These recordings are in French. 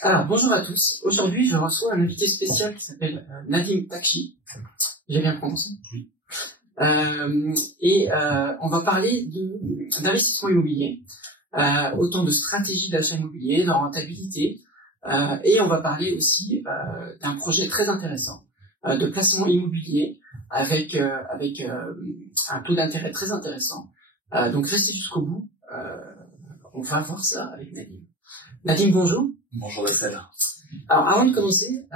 Alors, bonjour à tous. Aujourd'hui, je reçois un invité spécial qui s'appelle Nadim Takshi. J'ai bien prononcé. Oui. On va parler d'investissement immobilier, autant de stratégie d'achat immobilier, de rentabilité, et on va parler aussi d'un projet très intéressant de placement immobilier avec un taux d'intérêt très intéressant. Donc, restez jusqu'au bout. On va voir ça avec Nadim. Nadim, bonjour. Bonjour Axel. Alors, avant de commencer,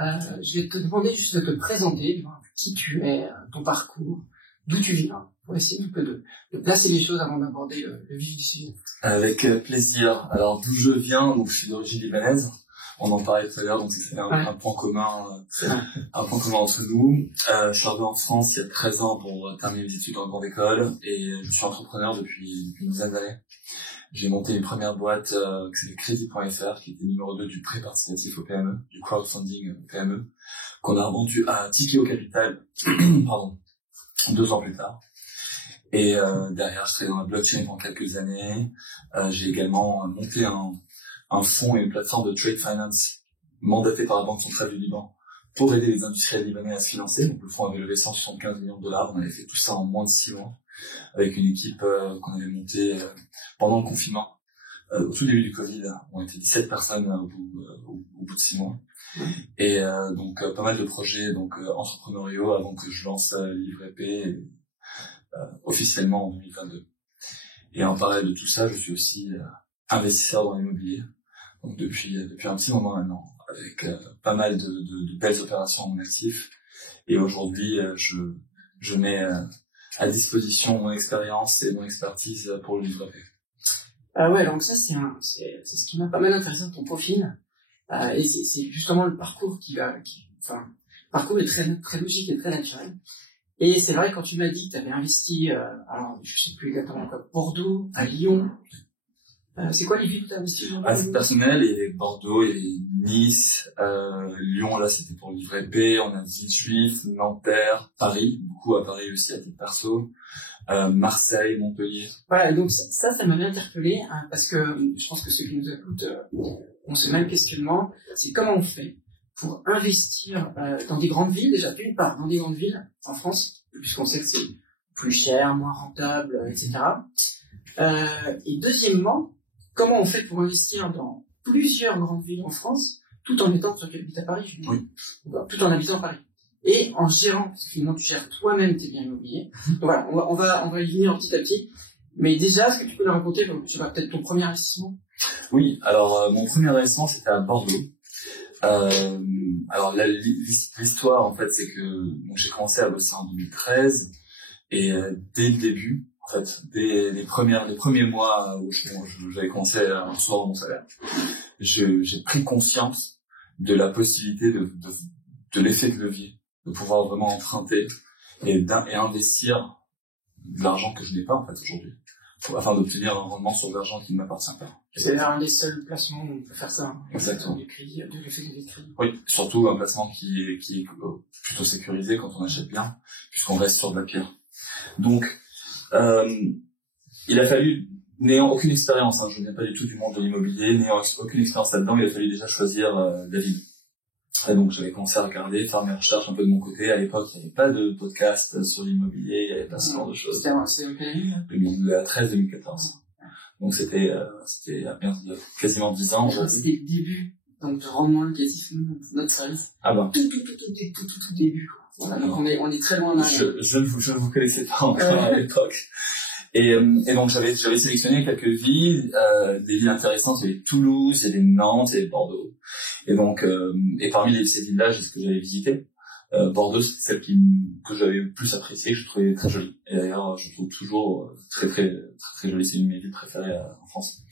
je vais te demander juste de te présenter, qui tu es, ton parcours, d'où tu viens, pour essayer un peu de placer les choses avant d'aborder le vif du sujet. Avec plaisir. Alors, d'où je viens, donc je suis d'origine libanaise. On en parlait tout à l'heure, donc c'est un point commun, entre nous. Je suis arrivé en France il y a 13 ans pour terminer mes études en grande école et je suis entrepreneur depuis une dizaine d'années. J'ai monté une première boîte qui s'appelait Crédit.fr, qui était numéro 2 du prêt participatif au PME, du crowdfunding PME, qu'on a vendu à Tikeo Capital, 2 ans plus tard. Et derrière, je travaillais dans la blockchain pendant quelques années. J'ai également monté un fonds et une plateforme de trade finance mandaté par la Banque centrale du Liban pour aider les industriels libanais à se financer. Donc le fonds avait levé 175 millions de dollars. On avait fait tout ça en moins de 6 mois avec une équipe qu'on avait montée pendant le confinement. Au tout début du Covid, on était 17 personnes au bout de 6 mois. Et donc pas mal de projets entrepreneuriaux avant que je lance Livret P officiellement en 2022. Et en parallèle de tout ça, je suis aussi investisseur dans l'immobilier. Donc depuis un petit moment maintenant, avec pas mal de belles opérations en mon actif. Et aujourd'hui, je mets à disposition mon expérience et mon expertise pour le Livret P. Ouais, donc ça c'est ce qui m'a pas mal intéressé dans ton profil. Et c'est justement le parcours le parcours est très très logique et très naturel. Et c'est vrai, quand tu m'as dit que tu avais investi, alors je sais plus exactement quoi, Bordeaux, à Lyon. C'est quoi les villes où tu as investi? C'est personnel, et Bordeaux, et Nice, Lyon, là c'était pour le Livret B, on a Villejuif, Nanterre, Paris, beaucoup à Paris aussi à titre perso, Marseille, Montpellier. Voilà, donc ça m'avait interpellé, parce que je pense que ceux qui nous écoutent ont ce même questionnement, c'est comment on fait pour investir dans des grandes villes, déjà d'une part dans des grandes villes en France, puisqu'on sait que c'est plus cher, moins rentable, etc. Et deuxièmement, comment on fait pour investir dans plusieurs grandes villes en France, tout en étant sur habites à Paris, oui. Tout en habitant à Paris, et en gérant, parce que finalement tu gères toi-même tes biens immobiliers. Donc voilà, on va y venir petit à petit. Mais déjà, est-ce que tu peux nous raconter, peut-être ton premier investissement? Oui, alors mon premier investissement c'était à Bordeaux. Alors l'histoire en fait c'est que j'ai commencé à bosser en 2013 et dès le début, en fait, dès les premiers mois où j'avais commencé à recevoir mon salaire, j'ai pris conscience de la possibilité de l'effet de levier, de pouvoir vraiment emprunter et investir de l'argent que je n'ai pas en fait aujourd'hui, afin d'obtenir un rendement sur de l'argent qui ne m'appartient pas. C'est un des seuls placements où on peut faire ça. Exactement. De l'effet de levier. Oui, surtout un placement qui est plutôt sécurisé quand on achète bien, puisqu'on reste sur de la pierre. Donc, il a fallu, n'ayant aucune expérience, je ne viens pas du tout du monde de l'immobilier, n'ayant aucune expérience là-dedans, il a fallu déjà choisir la ville. Et donc j'avais commencé à regarder, faire mes recherches un peu de mon côté. À l'époque, il n'y avait pas de podcast sur l'immobilier, il n'y avait pas ce genre de choses. C'était quelle année? 2013-2014. Donc c'était il y a quasiment 10 ans. C'était le début, donc de rendement locatif, notre service. Ah ben. Tout début, quoi. Voilà, donc on est très loin là. Je ne vous connaissais pas encore à l'époque. Et donc j'avais sélectionné quelques villes, des villes intéressantes. Il y avait Toulouse, il y avait Nantes, il y avait Bordeaux. Et donc et parmi ces villes-là, j'ai ce que j'avais visité. Bordeaux, c'est celle que j'avais le plus appréciée, que je trouvais très jolie. Et d'ailleurs, je trouve toujours très très très très jolie. C'est une de mes villes préférées en France.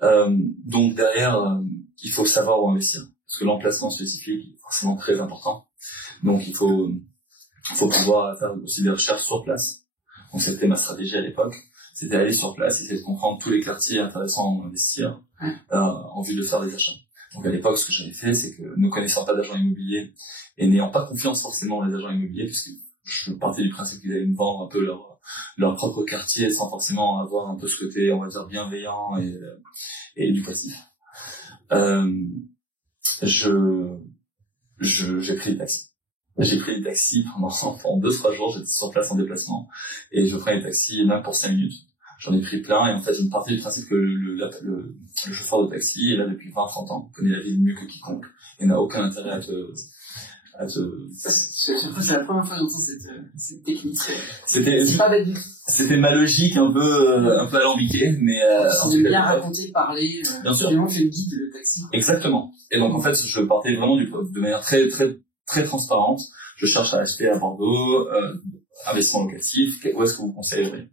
Donc derrière, il faut savoir où investir, parce que l'emplacement spécifique est forcément très important. Donc il faut pouvoir faire aussi des recherches sur place. Donc c'était ma stratégie à l'époque, c'était aller sur place, essayer de comprendre tous les quartiers intéressants à investir en vue de faire des achats. Donc à l'époque, ce que j'avais fait, c'est que ne connaissant pas d'agents immobiliers et n'ayant pas confiance forcément dans les agents immobiliers, puisque je partais du principe qu'ils allaient me vendre un peu leur propre quartier sans forcément avoir un peu ce côté, on va dire, bienveillant et éducatif. j'ai pris des taxis. J'ai pris des taxis pendant 2-3 jours, j'étais sur place en déplacement, et je prenais des taxis même pour 5 minutes. J'en ai pris plein, et en fait, je me partais du principe que le chauffeur de taxi est là depuis 20-30 ans, connaît la ville mieux que quiconque, et n'a aucun intérêt à te... C'est la première fois que j'entends cette technique. C'est pas bête du tout. C'était ma logique un peu alambiquée, mais j'aime bien raconter, parler. Bien sûr. Finalement, tu le guide le taxi. Exactement. Et donc en fait, je partais vraiment de manière très très très transparente. Je cherche à acheter à Bordeaux, investissement locatif. Où est-ce que vous conseilleriez?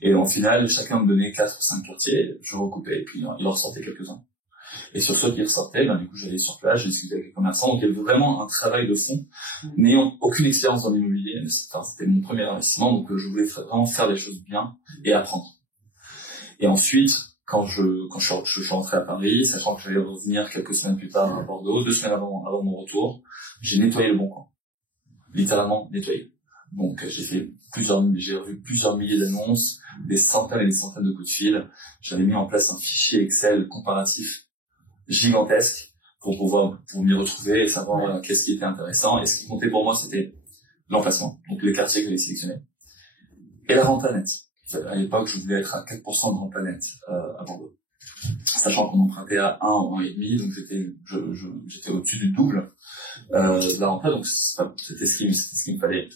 Et au final, chacun me donnait 4 ou 5 quartiers. Je recoupais et puis il en ressortait quelques-uns. Et sur ceux qui ressortaient, ben, du coup, j'allais sur place, je discutais avec les commerçants. Donc, il y avait vraiment un travail de fond. N'ayant aucune expérience dans l'immobilier, c'était mon premier investissement, donc je voulais vraiment faire les choses bien et apprendre. Et ensuite, quand je suis rentré à Paris, sachant que j'allais revenir quelques semaines plus tard à Bordeaux, 2 semaines avant mon retour, j'ai nettoyé le Bon Coin. Littéralement nettoyé. Donc, j'ai revu plusieurs milliers d'annonces, des centaines et des centaines de coups de fil. J'avais mis en place un fichier Excel comparatif gigantesque pour m'y retrouver et savoir qu'est-ce qui était intéressant. Et ce qui comptait pour moi, c'était l'emplacement, donc les quartiers que j'avais sélectionnés, et la renta nette. À l'époque, je voulais être à 4% de renta nette à Bordeaux, sachant qu'on empruntait à 1 ou 1,5, donc j'étais au-dessus du double de la renta, donc c'était ce qu'il me fallait.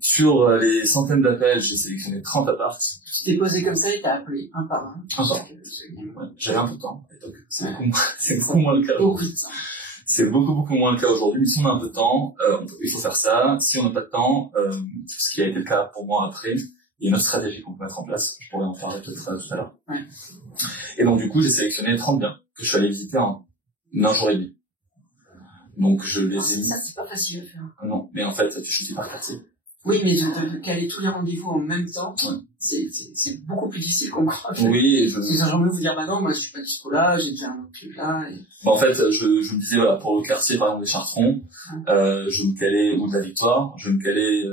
Sur les centaines d'appels, j'ai sélectionné 30 apparts. Tu t'es posé comme ça et t'as appelé un par un. Ouais, j'avais un peu de temps à l'époque. C'est beaucoup moins le cas. Beaucoup de temps. C'est beaucoup moins le cas aujourd'hui. Mais si on a un peu de temps, il faut faire ça. Si on n'a pas de temps, ce qui a été le cas pour moi après, il y a une autre stratégie qu'on peut mettre en place. Je pourrais en parler peut-être tout à l'heure. Ouais. Et donc du coup, j'ai sélectionné 30 biens que je suis allé visiter en un jour et demi. Donc je les ai mis. Ça, c'est pas facile à faire. Non, mais en fait, tu choisis par quartier. Oui, mais de caler tous les rendez-vous en même temps, c'est beaucoup plus difficile qu'on croit. Oui, j'ai envie de vous dire, bah non, moi je suis pas dispo là, j'ai déjà un autre truc là. Et... Bon, en fait, je me disais, voilà, pour le quartier, par exemple, des Chartrons, je me calais, ou de la Victoire, je me calais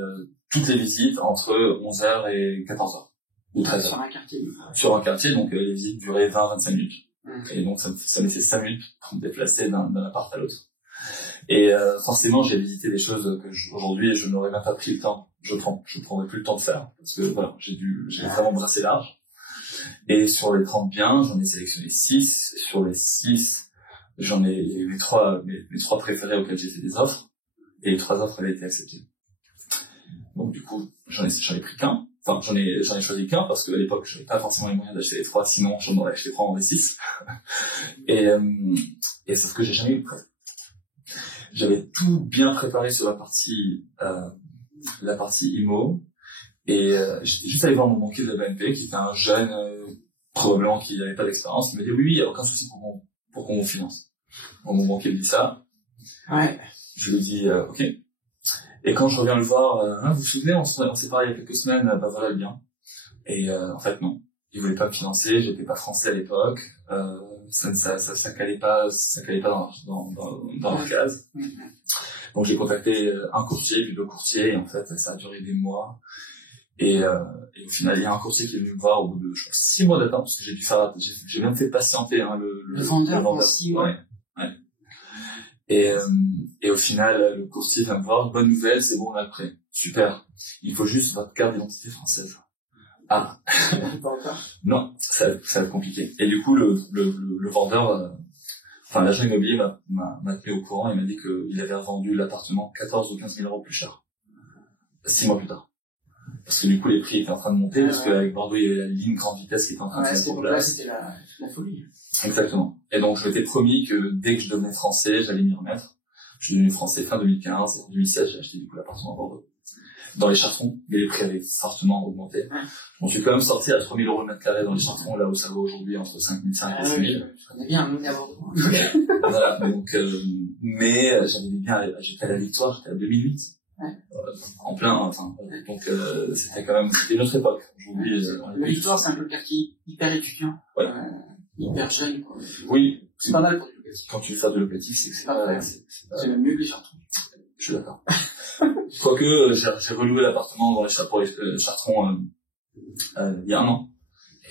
toutes les visites entre 11h et 14h. Ou 13h. Sur un quartier. Sur un quartier, donc les visites duraient 20-25 minutes. Et donc ça me laissait 5 minutes pour me déplacer d'un appart à l'autre. Et forcément, j'ai visité des choses que aujourd'hui je n'aurais même pas pris le temps. Je prendrais plus le temps de faire parce que voilà, j'ai vraiment brassé large. Et sur les 30 biens, j'en ai sélectionné 6. Sur les 6, il y a eu mes trois préférés auxquels j'ai fait des offres, et les 3 offres avaient été acceptées. Donc du coup, j'en ai pris qu'un. Enfin, j'en ai choisi qu'un parce qu'à l'époque, j'avais pas forcément les moyens d'acheter les 3, sinon j'en aurais acheté 3 en V6. Et c'est ce que j'ai jamais eu prêt. J'avais tout bien préparé sur la partie IMO, et j'étais juste allé voir mon banquier de la BNP, qui était un jeune, probablement qui n'avait pas d'expérience. Il m'a dit oui, il n'y a aucun souci pour qu'on vous finance. Donc, mon banquier me dit ça. Ouais. Je lui dis ok. Et quand je reviens le voir, vous vous souvenez, on s'est parlé il y a quelques semaines, bah voilà le bien. Et en fait non, il voulait pas me financer, j'étais pas français à l'époque, ça calait pas dans leur case. Donc j'ai contacté un courtier, puis 2 courtiers, et en fait ça a duré des mois. Et au final, il y a un courtier qui est venu me voir au bout de 6 mois d'attente, parce que j'ai même fait patienter le vendeur pour 6 mois. Ouais. Et au final, le courtier vient me voir, bonne nouvelle, c'est bon, on a le prêt. Super. Il faut juste votre carte d'identité française. Ah. Non, ça va être compliqué. Et du coup, le vendeur, l'agent immobilier m'a tenu au courant et m'a dit qu'il avait vendu l'appartement 14 ou 15 000 euros plus cher. 6 mois plus tard. Parce que du coup, les prix étaient en train de monter, parce qu'avec Bordeaux, il y avait la ligne grande vitesse qui était en train de se mettre en place. C'était la folie. Exactement. Et donc, je m'étais promis que dès que je devenais français, j'allais m'y remettre. Je suis devenu français fin 2015, et en 2016, j'ai acheté du coup l'appartement à Bordeaux. Dans les Chartrons, mais les prix avaient fortement augmenté. Donc, je suis quand même sorti à 3 000 euros le mètre carré dans les Chartrons, là où ça vaut aujourd'hui entre 5 500 et 6 000. Je connais bien un monde à Bordeaux. Voilà. Donc, mais j'avais bien, j'étais à la Victoire, j'étais à 2008. En plein, donc c'était une autre époque. Aujourd'hui, la Victoire, c'est un peu le quartier hyper étudiant, hyper jeune. Quoi. Oui, c'est pas mal pour le locatif. Quand tu veux faire de locatif, c'est pas vrai. C'est même mieux que les Chartrons. Je suis d'accord. Quoique j'ai reloué l'appartement dans les Chartrons il y a 1 an,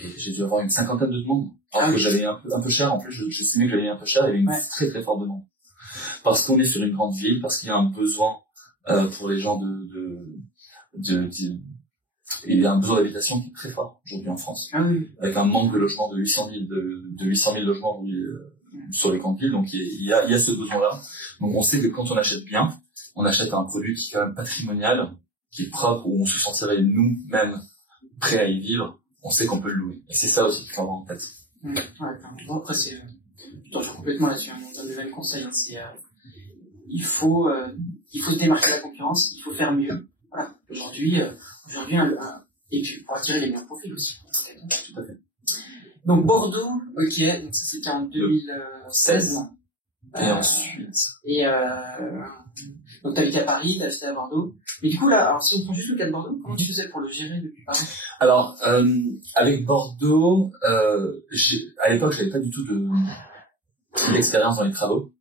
et j'ai dû avoir une 50aine de demandes. Alors que j'avais un peu cher. En plus, j'estimais que j'avais un peu cher. Il y avait une très très forte demande. Parce qu'on est sur une grande ville, parce qu'il y a un besoin pour les gens il y a un besoin d'habitation qui est très fort aujourd'hui en France. Ah oui. Avec un manque de logement de 800 000 logements sur les grandes villes, donc il y a ce besoin-là. Donc on sait que quand on achète bien, on achète un produit qui est quand même patrimonial, qui est propre, où on se sentirait nous-mêmes prêts à y vivre. On sait qu'on peut le louer. Et c'est ça aussi qu'il faut avoir en tête. Ouais, bon, après je t'en fais complètement là-dessus. On donne le même conseil. Il faut se démarquer de la concurrence. Il faut faire mieux. Voilà. Aujourd'hui, et puis pour attirer les meilleurs profils aussi. Tout à fait. Donc Bordeaux, ok, donc ça c'était en 2016. Et ensuite. Donc t'habitais à Paris, t'as acheté à Bordeaux. Mais du coup là, alors si on prend juste le cas de Bordeaux, comment tu faisais pour le gérer depuis Paris? Alors, avec Bordeaux, à l'époque, j'avais pas du tout d'expérience dans les travaux.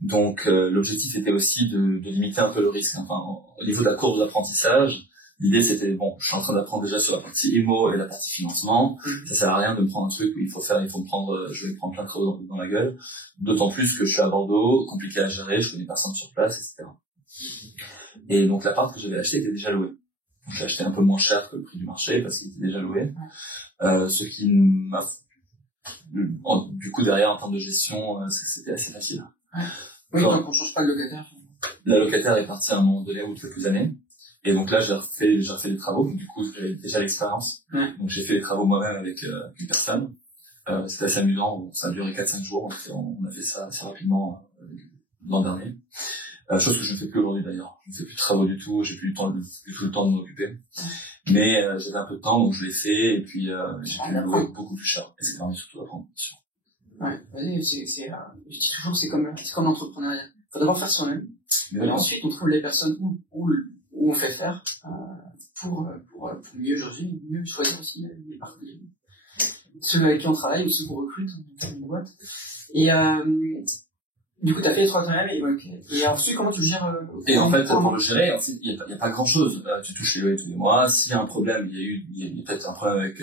Donc, l'objectif était aussi de limiter un peu le risque. Enfin, au niveau de la courbe d'apprentissage, l'idée c'était, bon, je suis en train d'apprendre déjà sur la partie IMO et la partie financement. Ça sert à rien de me prendre un truc où je vais me prendre plein de travaux dans la gueule. D'autant plus que je suis à Bordeaux, compliqué à gérer, je connais personne sur place, etc. Et donc, l'appart que j'avais acheté était déjà loué. Donc, j'ai acheté un peu moins cher que le prix du marché parce qu'il était déjà loué. Ce qui m'a, du coup, derrière, en termes de gestion, c'était assez facile. Oui, tant qu'on change pas le locataire. La locataire est partie à un moment donné ou quelques années. Et donc là, j'ai refait les travaux. Donc, du coup, j'avais déjà l'expérience. Donc, j'ai fait les travaux moi-même avec une personne. C'était assez amusant. Ça a duré 4-5 jours. On a fait ça assez rapidement l'an dernier. Chose que je ne fais plus aujourd'hui d'ailleurs. Je ne fais plus de travaux du tout. J'ai plus du tout le temps de m'en occuper. Mais j'avais un peu de temps, donc je l'ai fait. Et puis, j'ai pu louer beaucoup plus cher. Et c'est permis surtout d'apprendre. Ouais, je dis toujours, c'est comme l'entrepreneuriat. Faut d'abord faire soi-même. Et ensuite, on trouve les personnes où on fait faire, pour mieux choisir aussi les parties. Ceux avec qui on travaille ou ceux qu'on recrute dans une boîte. Et, du coup, t'as fait les 3 ans et ensuite, comment tu le gères? Et en fait, pour le gérer, ensuite, il y a pas grand chose. Tu touches les loyers tous les mois. S'il y a un problème, il y a peut-être un problème avec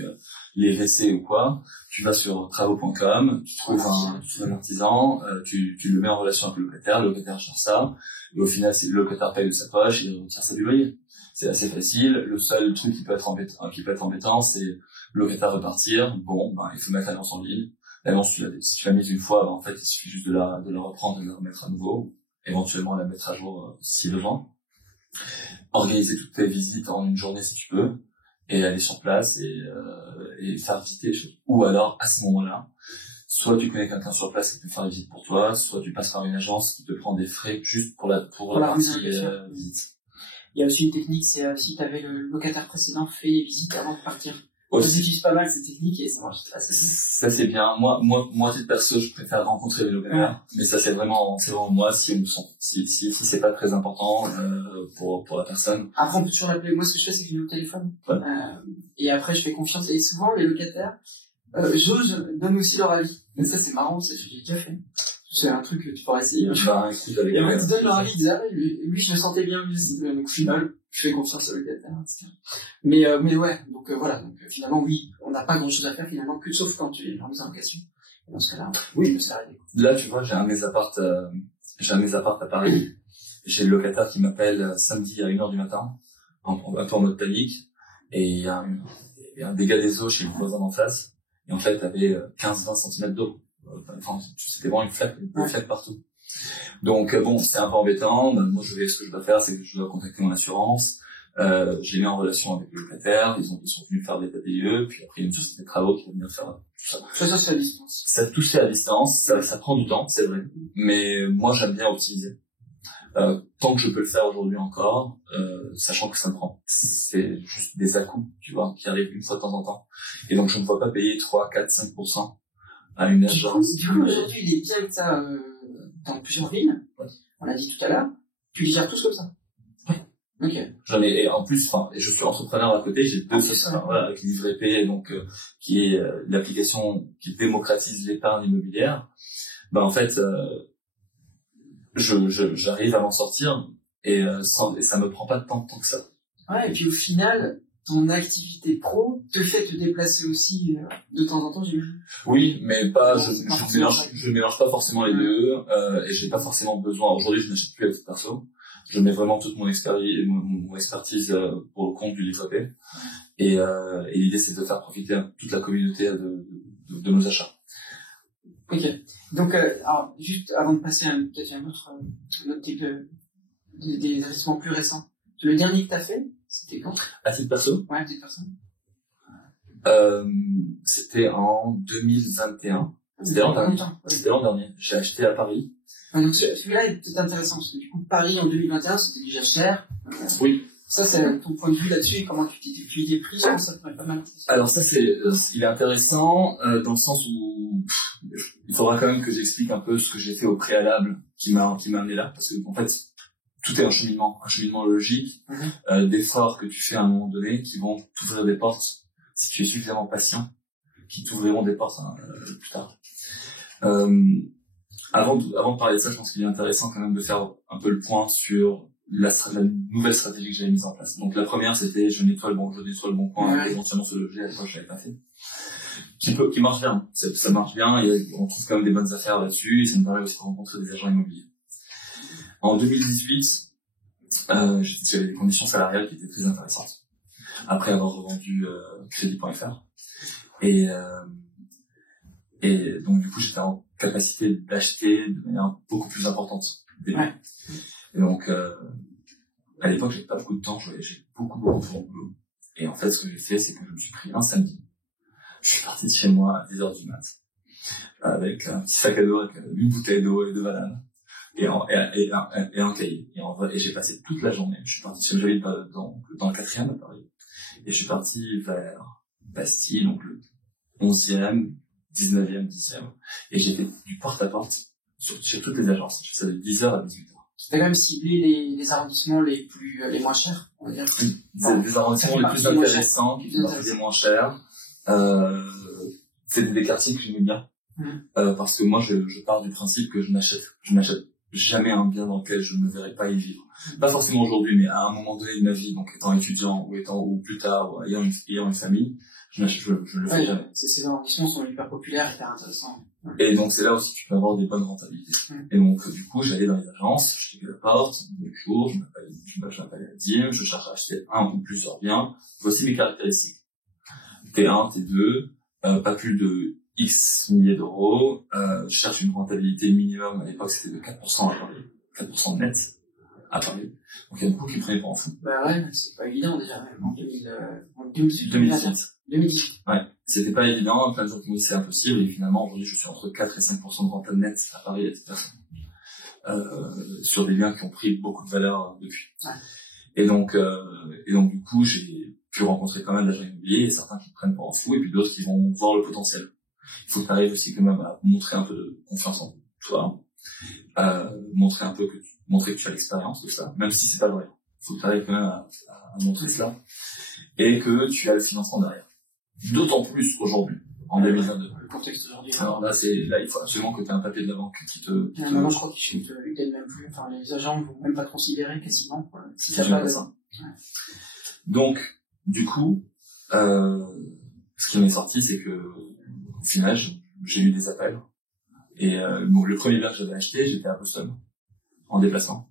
les WC ou quoi, tu vas sur travaux.com, tu trouves un artisan, tu le mets en relation avec le locataire gère ça, et au final, si le locataire paye de sa poche, il retire ça du loyer. C'est assez facile. Le seul truc qui peut être embêtant, c'est le locataire repartir. Bon, il faut mettre l'annonce en ligne. L'annonce, si tu l'as mise une fois, en fait, il suffit juste de la reprendre et de la remettre à nouveau. Éventuellement, la mettre à jour si besoin. Organiser toutes tes visites en une journée si tu peux. Et aller sur place et faire visiter les choses. Ou alors, à ce moment-là, soit tu connais quelqu'un sur place qui peut faire les visites pour toi, soit tu passes par une agence qui te prend des frais juste pour la partie visite. Il y a aussi une technique, c'est si tu avais le locataire précédent fait les visites avant de partir. Ouais, j'utilise pas mal cette technique et ça marche assez bien. Ça c'est bien. Moi, titre perso, je préfère rencontrer les locataires. Mais ça c'est vraiment moi si c'est pas très important pour la personne. Après on peut toujours appeler. Moi ce que je fais c'est que je mets au téléphone. Et après je fais confiance. Et souvent les locataires, j'ose donner aussi leur avis. Mais ça c'est marrant, j'ai déjà fait. C'est un truc que tu pourrais essayer. Écoute avec et après ils donnent leur avis, ils disent lui je le sentais bien, donc au final je fais confiance au locataire, etc. Mais ouais, donc voilà, donc finalement oui, on n'a pas grand chose à faire finalement, que sauf quand tu es dans en question. Et dans ce cas-là, oui, ça arrive. Là tu vois, j'ai un mes appart à Paris. J'ai le locataire qui m'appelle samedi à 1h du matin, un peu en mode panique, et il y a un dégât des eaux chez le voisin d'en face, et en fait t'avais 15-20 cm d'eau. Enfin, c'était vraiment une flaque partout. Donc bon, c'était un peu embêtant. Moi, ce que je dois faire, c'est que je dois contacter mon assurance. J'ai mis en relation avec le locataire. Ils sont venus faire des PDE. Puis après, il y a une société de travaux qui va venir faire tout ça. Ça c'est à distance. Ça tout se fait à distance. Ça prend du temps, c'est vrai. Mais moi, j'aime bien optimiser. Tant que je peux le faire aujourd'hui encore, sachant que ça me prend. C'est juste des à-coups, tu vois, qui arrivent une fois de temps en temps. Et donc, je ne peux pas payer 3, 4, 5%. À une agence. Du coup, aujourd'hui, il est bien que ça, dans plusieurs villes. Ouais. On l'a dit tout à l'heure. Tu les gères tous comme ça. Ouais. Ok. J'en ai, et en plus, je suis entrepreneur à côté, j'ai 2 sociétés, avec LivreP, donc, qui est l'application qui démocratise l'épargne immobilière. En fait, j'arrive à m'en sortir, et ça me prend pas tant que ça. Ouais, et puis au final, ton activité pro te fait te déplacer aussi de temps en temps, j'imagine. Oui, mais pas, je mélange pas forcément les deux, et j'ai pas forcément besoin. Aujourd'hui, je n'achète plus à titre perso. Je mets vraiment toute mon expertise pour le compte du livre papier. Et l'idée, c'est de faire profiter toute la communauté de nos achats. Ok. Donc, alors, juste avant de passer à peut-être un autre type des investissements plus récents. Le dernier que t'as fait, c'était quand? À titre perso? Ouais, à titre perso. C'était en 2021. C'était l'an dernier. J'ai acheté à Paris. Donc, celui-là est peut-être intéressant, parce que du coup, Paris en 2021, c'était déjà cher. Oui. Ça, c'est ton point de vue là-dessus, et comment tu t'es pris, je pense que ça pourrait pas mal. Alors ça, il est intéressant, dans le sens où, il faudra quand même que j'explique un peu ce que j'ai fait au préalable, qui m'a amené là, parce que, en fait, tout est un cheminement logique, d'efforts que tu fais à un moment donné, qui vont t'ouvrir des portes, si tu es suffisamment patient, qui t'ouvriront des portes, plus tard. Avant de parler de ça, je pense qu'il est intéressant quand même de faire un peu le point sur la nouvelle stratégie que j'avais mise en place. Donc la première, c'était je nettoie le bon coin, éventuellement se loger, à l'époque je l'avais pas fait. Qui marche bien, ça marche bien, et on trouve quand même des bonnes affaires là-dessus, et ça me permet aussi de rencontrer des agents immobiliers. En 2018, j'avais des conditions salariales qui étaient très intéressantes, après avoir revendu Crédit.fr. Et donc du coup, j'étais en capacité d'acheter de manière beaucoup plus importante. Ouais. Et donc, à l'époque, j'avais pas beaucoup de temps, je voyageais beaucoup pour mon boulot. Et en fait, ce que j'ai fait, c'est que je me suis pris un samedi. Je suis parti de chez moi à 10h du mat, avec un petit sac à dos, avec une bouteille d'eau et 2 bananes, et un cahier. Et j'ai passé toute la journée. Je suis parti, j'habite dans le 4e à Paris. Et je suis parti vers Bastille, donc le 11e, 19e, 10e. Et j'ai fait du porte-à-porte sur toutes les agences. Je faisais de 10h à 18h. Tu as quand même ciblé les arrondissements les moins chers, on va dire. Des arrondissements les plus intéressants, qui sont les moins chers. C'est des quartiers que j'aimais bien. Parce que moi, je pars du principe que je n'achète jamais un bien dans lequel je ne me verrai pas y vivre. Pas forcément aujourd'hui, mais à un moment donné de ma vie, donc étant étudiant ou plus tard, ou ayant une famille, je le fais jamais. Ces arrondissements sont hyper populaires, hyper intéressants. Et donc c'est là aussi que tu peux avoir des bonnes rentabilités. Et donc du coup, j'allais dans les agences, je tapais la porte, bonjour, je m'appelle Adim, je cherche à acheter un ou plusieurs biens. Voici mes caractéristiques. T1, T2, pas plus de X milliers d'euros, je cherche une rentabilité minimum, à l'époque c'était de 4% à Paris, 4% net à Paris. Donc il y a beaucoup qui prenaient pour un fou. Bah ouais, c'est pas évident déjà, même en 2018. Ouais, c'était pas évident, plein de gens qui m'ont dit c'est impossible, et finalement aujourd'hui je suis entre 4 et 5% de rentable net à Paris à cette sur des biens qui ont pris beaucoup de valeur depuis. Ouais. Et donc du coup j'ai pu rencontrer quand même d'agents immobiliers, et certains qui prennent pour un fou, et puis d'autres qui vont voir le potentiel. Il faut que tu arrives aussi quand même à montrer un peu de confiance en toi, montrer que tu as l'expérience de ça, même si c'est pas vrai. Il faut que tu arrives quand même à montrer cela, et que tu as le financement derrière. D'autant plus aujourd'hui, en 2022. Le contexte aujourd'hui. Alors là, il faut absolument que tu aies un papier de la banque qui te... Maintenant, je crois qu'ils ne gagnent même plus. Enfin, les agents ne vont même pas considérer quasiment. Si ça pas ça. Ouais. Donc, du coup, ce qui m'est sorti, c'est que, au final, j'ai eu des appels. Et donc, le premier bien que j'avais acheté, j'étais à Boston, en déplacement.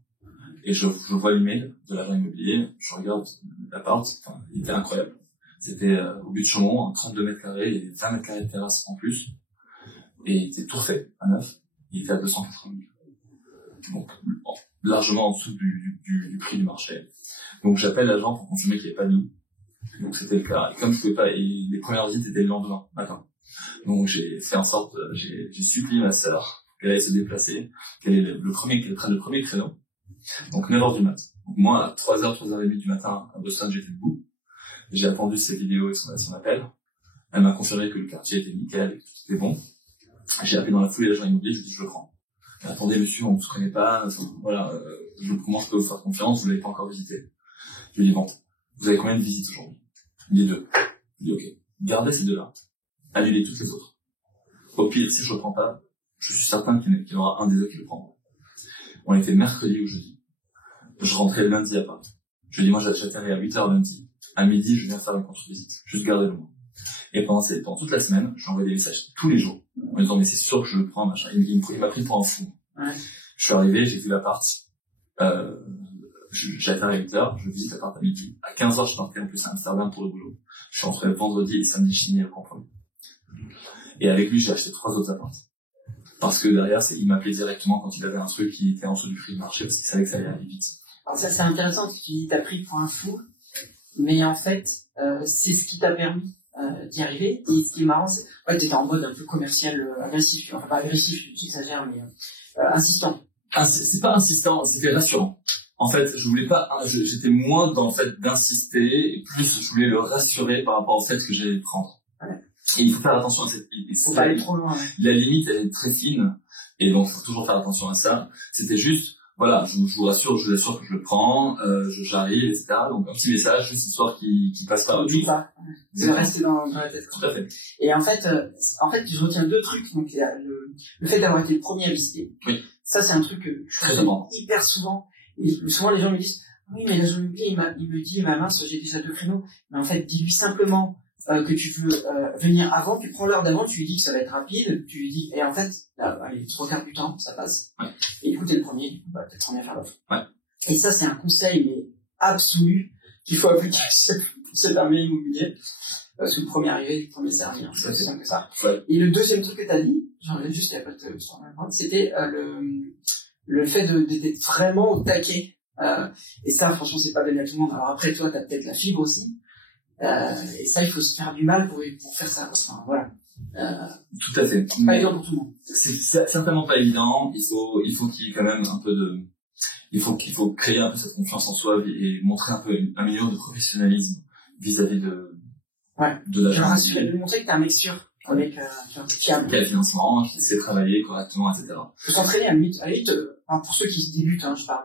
Et je vois l'email de l'agent immobilier, je regarde l'appart, enfin, il était incroyable. C'était au but de Chaumont, en 32 mètres carrés, il y avait 20 mètres carrés de terrasse en plus. Et il était tout refait, à neuf. Il était à 280 000. Donc, largement en dessous du prix du marché. Donc, j'appelle l'agent pour confirmer qu'il n'y avait pas de loup. Donc, c'était le cas. Et comme je pouvais pas, les premières visites étaient le lendemain matin. Donc, j'ai fait en sorte, j'ai supplié ma sœur qu'elle allait se déplacer, qu'elle prenne le premier créneau. Donc, 9h du matin. Donc, moi, à 3h, 3h30 du matin, à Boston, j'étais debout. J'ai attendu ses vidéos et son appel. Elle m'a confirmé que le quartier était nickel et que tout était bon. J'ai appelé dans la foulée l'agent immobilier, je lui ai dit je le prends. Attendez monsieur, on ne se connaît pas, voilà, comment je peux vous faire confiance, vous l'avez pas encore visité. Je lui ai dit bon, vous avez combien de visites aujourd'hui? Il dit 2. Je lui ai dit ok, gardez ces 2-là, annulez toutes les autres. Au pire, si je le prends pas, je suis certain qu'il y en aura un des deux qui le prendra. On était mercredi ou jeudi. Je rentrais le lundi à Paris. Je lui ai dit moi j'atterris à 8h lundi. À midi, je viens faire une contre-visite. Juste garder le mot. Et pendant toute la semaine, j'envoie des messages tous les jours. En disant, mais c'est sûr que je le prends, machin. Il m'a pris pour un fou. Ouais. Je suis arrivé, j'ai vu l'appart. J'avais à 8h, je visite l'appart à midi. À 15h, je partais en plus à Amsterdam pour le boulot. Je suis rentré vendredi et samedi, je signais le compromis. Et avec lui, j'ai acheté 3 autres apparts. Parce que derrière, il m'appelait directement quand il avait un truc qui était en dessous du prix de marché, parce qu'il savait que ça allait aller vite. Alors ça, c'est intéressant, parce qu'il t'a pris pour un fou, mais en fait, c'est ce qui t'a permis d'y arriver. Et ce qui est marrant, c'est que t'étais en mode un peu commercial agressif, enfin pas agressif, j'exagère, mais insistant. C'est pas insistant, c'était rassurant. En fait, je voulais pas, j'étais moins dans le fait d'insister, et plus je voulais le rassurer par rapport au fait que j'allais le prendre. Ouais. Et il faut faire attention à faut pas aller trop loin. Ouais. La limite, elle est très fine, et donc il faut toujours faire attention à ça. C'était juste, voilà, je vous rassure, je vous assure que je le prends, j'arrive, etc. Donc un petit message, juste histoire qu'il passe par N'oublie pas, de rester dans la tête. Tout à fait. Et en fait, je retiens 2 trucs. Donc, il y a le fait d'avoir été le premier à visiter. Oui. Ça, c'est un truc que je fais hyper souvent. Et souvent, les gens me disent, oui, mais l'agent immobilier, il me dit, ma mince, j'ai déjà 2 créneaux. Mais en fait, dis-lui simplement que tu veux venir avant, tu prends l'heure d'avant, tu lui dis que ça va être rapide, tu lui dis, et en fait, là, allez, 3/4 du temps, ça passe. Ouais. Et du coup, t'es le premier, du coup, t'es le premier à faire l'offre. Ouais. Et ça, c'est un conseil, mais absolu, qu'il faut appliquer pour cet armée immobilier. Parce que le premier arrivé, le premier servi, hein. C'est aussi simple que ça. Ouais. Et le deuxième truc que t'as dit, j'en ai juste il y a pas de c'était le fait d'être vraiment au taquet. Et ça, franchement, c'est pas donné à tout le monde. Alors après, toi, t'as peut-être la fibre aussi. Et ça, il faut se faire du mal pour faire ça. Enfin, voilà. Tout à fait. Pas évident pour tout le monde. C'est certainement pas évident. Il faut qu'il y ait quand même un peu de, il faut créer un peu cette confiance en soi et montrer un peu un minimum de professionnalisme vis-à-vis de l'agent. Tu vas lui montrer que t'es un mec sûr. Avec fiable. Qui a le financement, qui sait travailler correctement, etc. Faut s'entraîner à la limite, pour ceux qui se débutent, je parle.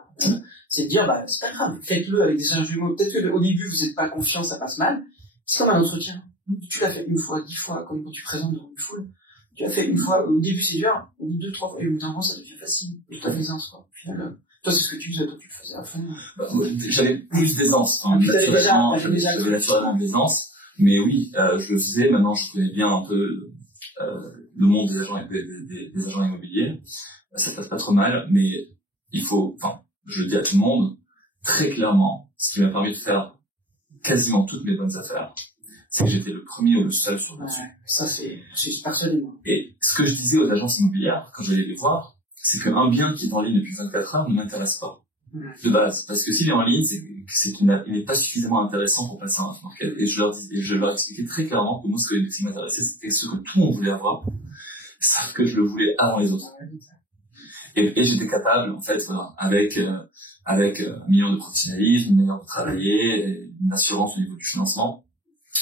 C'est de dire, c'est pas grave, faites-le avec des agents jumeaux. Peut-être que au début, vous n'êtes pas confiant, ça passe mal. C'est comme un entretien. Tu l'as fait 1 fois, 10 fois, comme quand tu présentes devant une foule. Tu l'as fait 1 fois, au début c'est dur, au bout de 2, 3 fois, et au bout d'un moment, ça devient facile. Et tu as l'aisance, quoi. Au final, toi, c'est ce que tu faisais, toi, tu le faisais à fond. J'avais plus d'aisance. J'avais naturellement de l'aisance. Mais oui, je le faisais. Maintenant, je connais bien un peu le monde des agents immobiliers. Ça passe pas trop mal, mais je le dis à tout le monde, très clairement, ce qui m'a permis de faire quasiment toutes mes bonnes affaires, c'est que j'étais le premier ou le seul sur le marché. Ça, c'est personnellement. Et ce que je disais aux agences immobilières, quand j'allais les voir, c'est qu'un bien qui est en ligne depuis 24 heures ne m'intéresse pas. De base. Parce que s'il est en ligne, c'est qu'il n'est pas suffisamment intéressant pour passer en off-market. Et je leur expliquais très clairement que moi, ce qui m'intéressait, c'était ce que tout le monde voulait avoir, sauf que je le voulais avant les autres. Et j'étais capable, en fait, avec un minimum de professionnalisme, une manière de travailler, et une assurance au niveau du financement,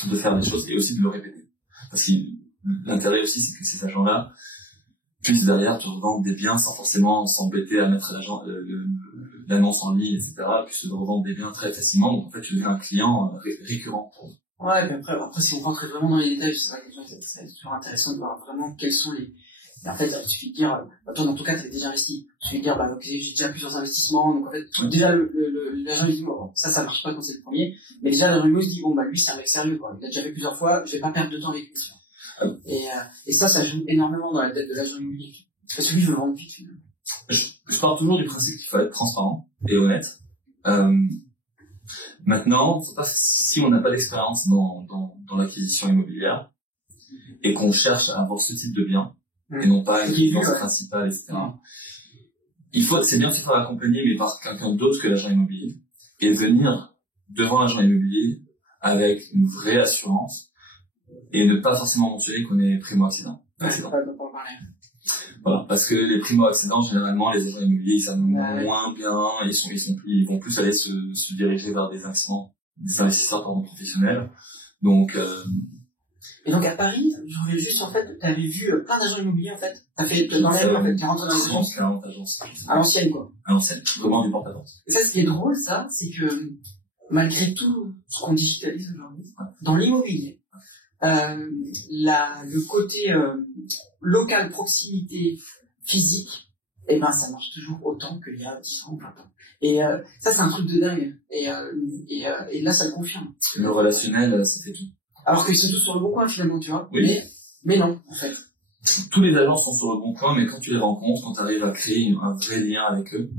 de faire des choses et aussi de le répéter. Parce que l'intérêt aussi, c'est que ces agents-là puissent derrière te revendre des biens sans forcément s'embêter à mettre l'annonce en ligne, etc., puissent te revendre des biens très facilement. Donc en fait, tu deviens un client récurrent. Ouais, mais après, si on rentrait vraiment dans les détails, c'est vrai que c'est toujours intéressant de voir vraiment quels sont les... Et en fait, il suffit de dire, toi, dans ton cas, t'es déjà investi. Il suffit de dire, ok, j'ai déjà plusieurs investissements. Donc, en fait, déjà, l'agent, il dit, bon, ça marche pas quand c'est le premier. Mais déjà, l'agent il se dit, lui, c'est un mec sérieux, quoi. Il a déjà fait plusieurs fois, je vais pas perdre de temps avec lui. Et ça joue énormément dans la tête de l'agent immobilier. Parce que lui, je veux vendre vite, finalement. Je pars toujours du principe qu'il faut être transparent et honnête. Maintenant, faut pas, si on n'a pas d'expérience dans l'acquisition immobilière et qu'on cherche à avoir ce type de bien, et non pas une résidence principale, etc. C'est bien de se faire accompagner, mais par quelqu'un d'autre que l'agent immobilier, et venir devant l'agent immobilier avec une vraie assurance, et ne pas forcément mentionner qu'on est primo-accédant. Voilà, parce que les primo-accédants, généralement, les agents immobiliers, ils savent moins bien, ils vont plus aller se diriger vers des investisseurs professionnels. Donc, Et donc, à Paris, je reviens juste, en fait, t'avais vu plein d'agents immobiliers, en fait. T'as fait dans la rue, en fait, t'es rentré dans l'agence. À l'ancienne, quoi. À l'ancienne, vraiment du porte-à-porte. Et ça, ce qui est drôle, ça, c'est que, malgré tout ce qu'on digitalise aujourd'hui, dans l'immobilier, le côté local, proximité, physique, et ben ça marche toujours autant qu'il y a 10 ans ou 20 ans. Et ça, c'est un truc de dingue. Et là, ça le confirme. Le relationnel, c'était tout. Alors qu'ils sont tous sur le bon coin, finalement, tu vois. Oui. Mais non, en fait. Tous les agents sont sur le bon coin, mais quand tu les rencontres, quand tu arrives à créer un vrai lien avec eux,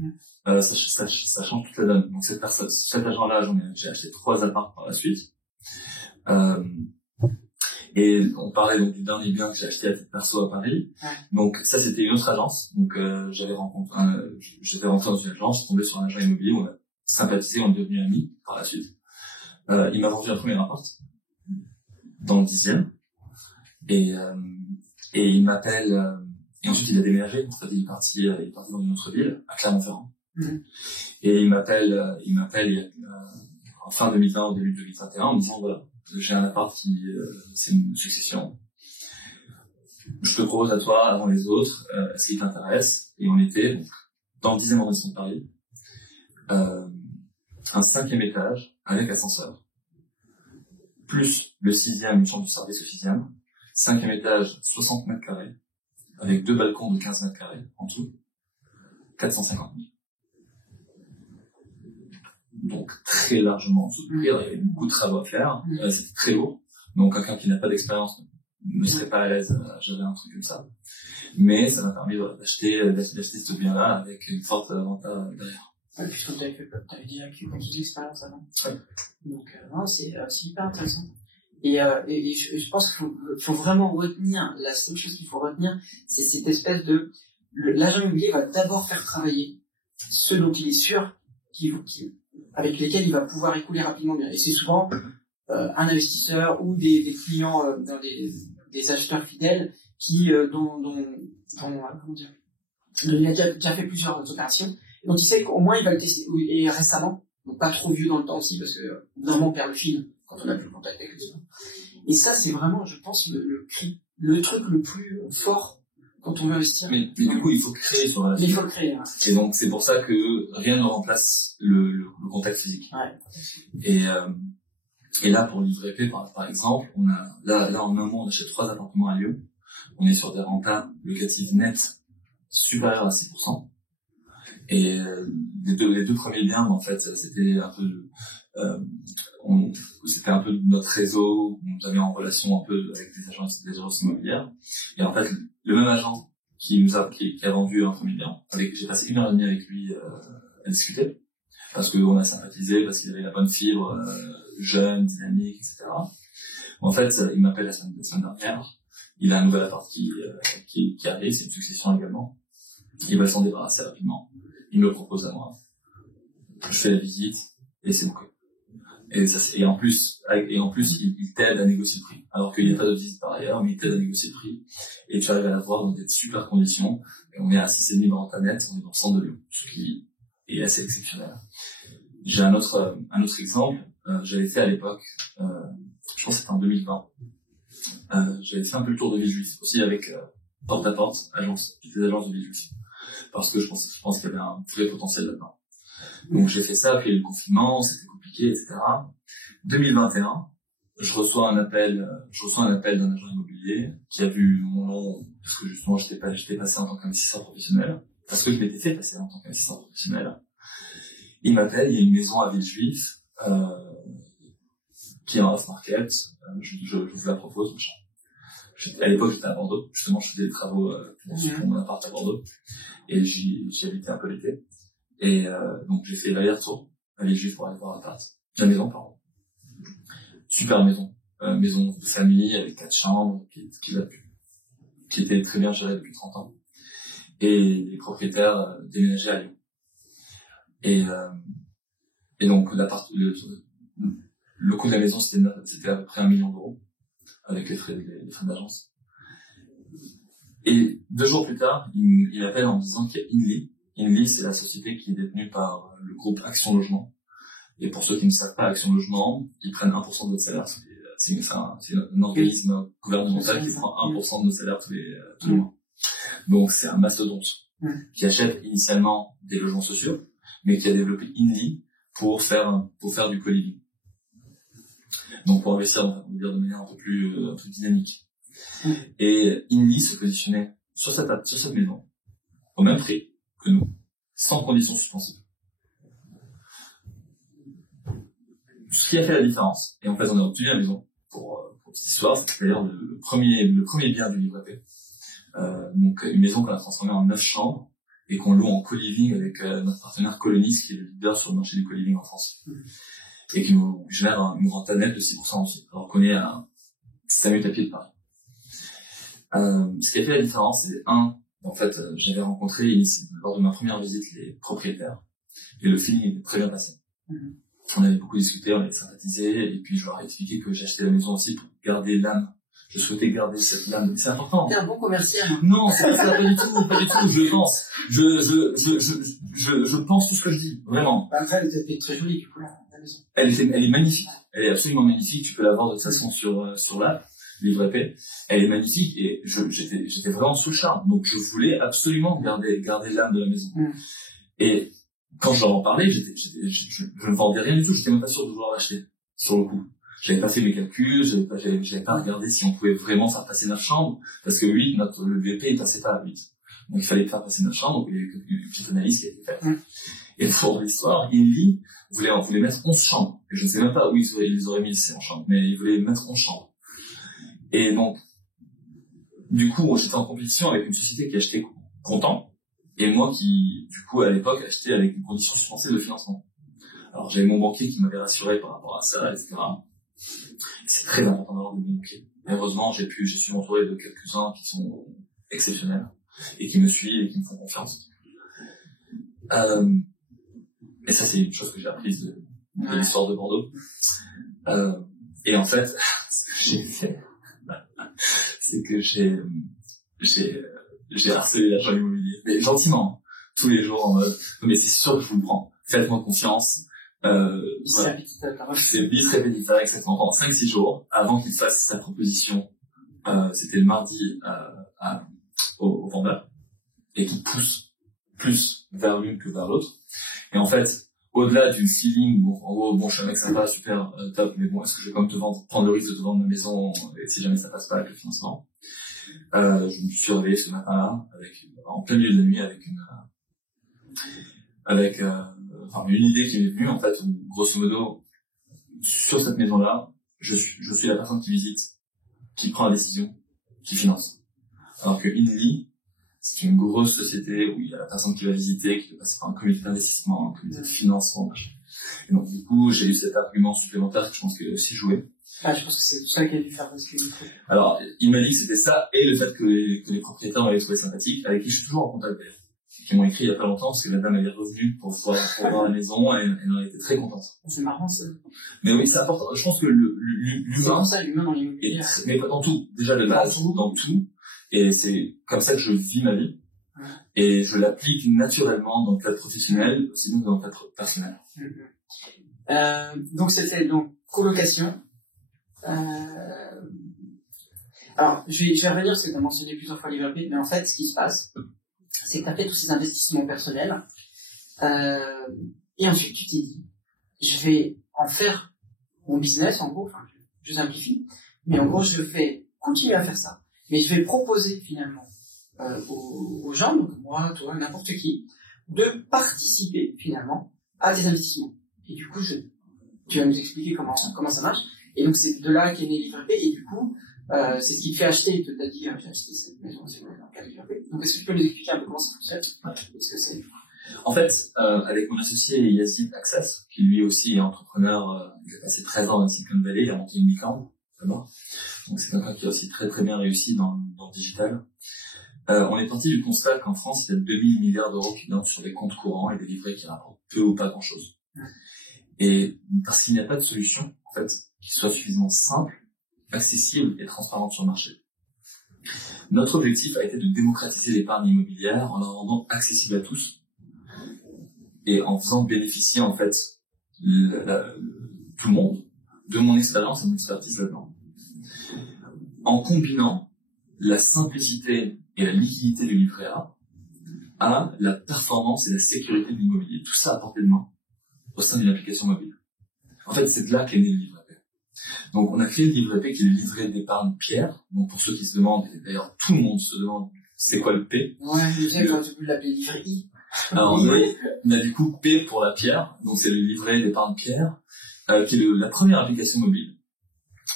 ça change toute la donne. Donc cet agent-là, j'ai acheté 3 apparts par la suite. Et on parlait donc du dernier bien que j'ai acheté à titre perso à Paris. Ouais. Donc ça, c'était une autre agence. Donc j'étais rentré dans une agence, je suis tombé sur un agent immobilier, on a sympathisé, on est devenus amis par la suite. Il m'a vendu un premier appart dans le 10e. Et il m'appelle, et ensuite il a déménagé, en fait il est parti dans une autre ville, à Clermont-Ferrand. Mmh. Et il m'appelle en fin 2020, au début de 2021, en me disant voilà, j'ai un appart c'est une succession. Je te propose à toi, avant les autres, est-ce qu'il t'intéresse? Et on était donc, dans le 10e arrondissement de Paris, un 5e étage avec ascenseur, plus le 6e, une chambre de service au 6e, 5e étage, 60 mètres carrés, avec 2 balcons de 15 mètres carrés en tout, 450 000. Donc très largement en dessous de prix, il y avait beaucoup de travaux à faire, c'était très lourd, donc quelqu'un qui n'a pas d'expérience ne serait pas à l'aise à gérer un truc comme ça. Mais ça m'a permis d'acheter ce bien-là avec une forte vente derrière. Ouais, puisque t'avais déjà acquis beaucoup d'expérience avant. Ouais. Donc non, c'est hyper intéressant. Et je pense qu'il faut vraiment retenir, la seule chose qu'il faut retenir, c'est cette espèce de... L'agent immobilier va d'abord faire travailler ceux dont il est sûr avec lesquels il va pouvoir écouler rapidement bien. Et c'est souvent un investisseur ou des clients, des acheteurs fidèles qui comment dire, qui a fait plusieurs opérations. Donc il sait qu'au moins il va le tester, et récemment, donc pas trop vieux dans le temps aussi, parce que normalement on perd le fil quand on a plus le contact avec les gens. Et ça, c'est vraiment, je pense, le truc le plus fort quand on veut investir. Mais du coup, il faut créer sur la. Il faut le créer. Hein. Et donc, c'est pour ça que rien ne remplace le contact physique. Ouais. Et là, pour l'IVP, par exemple, on a, là, en un mois, on achète 3 appartements à Lyon. On est sur des rentas locatives nettes supérieures à 6%. Et les deux premiers biens, en fait, c'était un peu notre réseau, on nous avait en relation un peu avec des agences immobilières. Et en fait, le même agent qui a vendu un premier bien, j'ai passé 1h30 avec lui à discuter, parce qu'on a sympathisé, parce qu'il avait la bonne fibre, jeune, dynamique, etc. En fait, il m'appelle la semaine dernière, il a un nouvel appart qui arrive, c'est une succession également. Il va s'en débarrasser rapidement. Il me le propose à moi. Je fais la visite et c'est bouclé. Et en plus, il t'aide à négocier le prix. Alors qu'il n'y a pas de visite par ailleurs, mais il t'aide à négocier le prix. Et tu arrives à l'avoir dans des super conditions. Et on est à 6,5 de renta net, on est dans le centre de Lyon. Ce qui est assez exceptionnel. J'ai un autre exemple. J'avais fait à l'époque, je pense que c'était en 2020. J'avais fait un peu le tour de Villejuif, aussi avec porte à porte, des agences de Villejuif. Parce que je pense qu'il y avait un vrai potentiel là-dedans. Donc j'ai fait ça, puis il y a eu le confinement, c'était compliqué, etc. 2021, je reçois un appel d'un agent immobilier qui a vu mon nom, parce que justement j'étais passé en tant qu'investisseur professionnel, parce que je m'étais fait passer en tant qu'investisseur professionnel. Il m'appelle, il y a une maison à Villejuif, qui est en off-market, je vous la propose, machin. À l'époque, j'étais à Bordeaux. Justement, je faisais des travaux pour mon appart à Bordeaux. Et j'y habitais un peu l'été. Et donc, j'ai fait l'aller-retour à Villejuif pour aller voir la maison, pardon. Super maison. Maison de famille avec 4 chambres qui était très bien gérée depuis 30 ans. Et les propriétaires déménageaient à Lyon. Et donc, le coût de la maison, c'était à peu près 1 million d'euros. Avec les frais d'agence. Et 2 jours plus tard, il m'appelle en me disant qu'il y a Inly. Inly, c'est la société qui est détenue par le groupe Action Logement. Et pour ceux qui ne savent pas, Action Logement, ils prennent 1% de notre salaire. C'est un organisme gouvernemental qui prend 1% de notre salaire tous les mois. Donc c'est un mastodonte qui achète initialement des logements sociaux, mais qui a développé Inly pour faire du co-living. Donc pour investir, on va dire, de manière un peu plus dynamique. Et Inly se positionnait sur cette maison, au même prix, que nous, sans condition suspensive. Ce qui a fait la différence, et en fait on a obtenu la maison pour cette histoire, c'est d'ailleurs le premier bien du livre AP. Donc une maison qu'on a transformée en 9 chambres et qu'on loue en co-living avec notre partenaire Colonis, qui est le leader sur le marché du co-living en France, et qui nous génère une rente annuelle de 6% aussi, alors qu'on est à 5 minutes à pied de Paris. Ce qui a fait la différence, c'est en fait, j'avais rencontré ici, lors de ma première visite les propriétaires, et le feeling était très bien passé. On avait beaucoup discuté, on avait sympathisé, et puis je leur ai expliqué que j'achetais la maison aussi pour garder l'âme. Je souhaitais garder cette lame. C'est important. T'es un bon commercial. Non, c'est pas du tout, pas du tout. Je pense. Je pense tout ce que je dis. Vraiment. Après, elle était très jolie, du coup, la maison. Elle est magnifique. Elle est absolument magnifique. Tu peux la voir de toute façon sur l'app, Livre épais. Elle est magnifique et j'étais vraiment sous le charme. Donc, je voulais absolument garder l'âme de la maison. Et quand je leur en parlais, je ne vendais rien du tout. J'étais même pas sûr de vouloir l'acheter. Sur le coup. J'avais pas fait mes calculs, j'avais pas regardé si on pouvait vraiment faire passer 9 chambres, parce que 8, le VP, il passait pas à 8. Donc il fallait faire passer 9 chambres, donc il y a eu une petite analyse qui a été faite. Et pour l'histoire, Inly voulait mettre 11 chambres. Et je ne sais même pas où ils auraient mis ces en chambres, mais ils voulaient mettre 11 chambres. Et donc, du coup, j'étais en compétition avec une société qui achetait comptant, et moi qui, du coup, à l'époque, achetais avec des conditions suspensives de financement. Alors j'avais mon banquier qui m'avait rassuré par rapport à ça, etc. C'est très important d'avoir des bons banquiers. Heureusement, je suis entouré de quelques-uns qui sont exceptionnels et qui me suivent et qui me font confiance. Et ça, c'est une chose que j'ai apprise de l'histoire de Bordeaux. Et en fait, ce que j'ai fait, c'est que j'ai harcelé l'agent immobilier. Mais gentiment, tous les jours, en mode, mais c'est sûr que je vous le prends. Faites-moi confiance. Voilà. C'est bis répétiteur, exactement, pendant 5-6 jours, avant qu'il fasse sa proposition, c'était le mardi, au vendeur, et qu'il pousse plus vers l'une que vers l'autre. Et en fait, au-delà du feeling, où, en gros, bon, je suis un mec sympa, super, top, mais bon, est-ce que je vais quand même prendre le risque de te vendre ma maison, et si jamais ça passe pas avec le financement? Je me suis réveillé ce matin-là, en plein milieu de la nuit, une idée qui m'est venue, en fait, grosso modo, sur cette maison-là, je suis la personne qui visite, qui prend la décision, qui finance. Alors que Inly, c'est une grosse société où il y a la personne qui va visiter, qui peut passer par un comité d'investissement, un comité de financement, machin. Et donc, du coup, j'ai eu cet argument supplémentaire que je pense qu'il a aussi joué. Ah, je pense que c'est tout ça qui a dû faire parce que... Alors, il m'a dit que c'était ça, et le fait que les propriétaires m'avaient trouvé sympathique, avec qui je suis toujours en contact d'ailleurs. Qui m'ont écrit il y a pas longtemps, parce que la dame elle est revenue pour voir la maison, et elle en était très contente. C'est marrant, ça. Mais oui, c'est important. Je pense que l'humain... C'est ça, l'humain dans l'immobilier. Mais pas dans tout. Déjà, de base, dans tout. Et c'est comme ça que je vis ma vie. Et je l'applique naturellement dans le cadre professionnel, aussi bien que dans le cadre personnel. Donc, c'était donc colocation. Alors, je vais revenir parce que tu as mentionné plusieurs fois Livre AP, mais en fait, ce qui se passe, c'est que tu as fait tous ces investissements personnels, et ensuite tu t'es dit, je vais en faire mon business, en gros, enfin, je simplifie, mais en gros, je vais continuer à faire ça, mais je vais proposer finalement aux gens, donc moi, toi, n'importe qui, de participer finalement à tes investissements. Et du coup, tu vas nous expliquer comment ça marche. Et donc, c'est de là qu'est né Livre AP, et du coup, c'est ce qui te fait acheter. Tu t'as dit, j'ai acheté cette maison, c'est dans le cas de Livre AP. Donc, est-ce que tu peux nous expliquer un peu comment ça fonctionne? Qu'est-ce que c'est? En fait, avec mon associé Yazid Access, qui lui aussi est entrepreneur, il a passé 13 ans dans Silicon Valley, il a monté une licorne, d'abord. Donc, c'est quelqu'un qui a aussi très très bien réussi dans le digital. On est parti du constat qu'en France, il y a 2000 milliards d'euros qui viennent sur des comptes courants et des livrets qui rapportent peu ou pas grand-chose. Et parce qu'il n'y a pas de solution, en fait, qui soit suffisamment simple, accessible et transparente sur le marché. Notre objectif a été de démocratiser l'épargne immobilière en la rendant accessible à tous et en faisant bénéficier, en fait, tout le monde de mon expérience et de mon expertise là-dedans. En combinant la simplicité et la liquidité du livret A à la performance et la sécurité de l'immobilier. Tout ça à portée de main au sein d'une application mobile. En fait, c'est de là qu'est né le livre AP. Donc, on a créé le livre AP qui est le livret d'épargne Pierre. Donc, pour ceux qui se demandent, et d'ailleurs tout le monde se demande, c'est quoi le P? Ouais, je sais quand tu peux l'appeler livre I. Alors, on a du coup P pour la pierre, donc c'est le livret d'épargne pierre, qui est la première application mobile,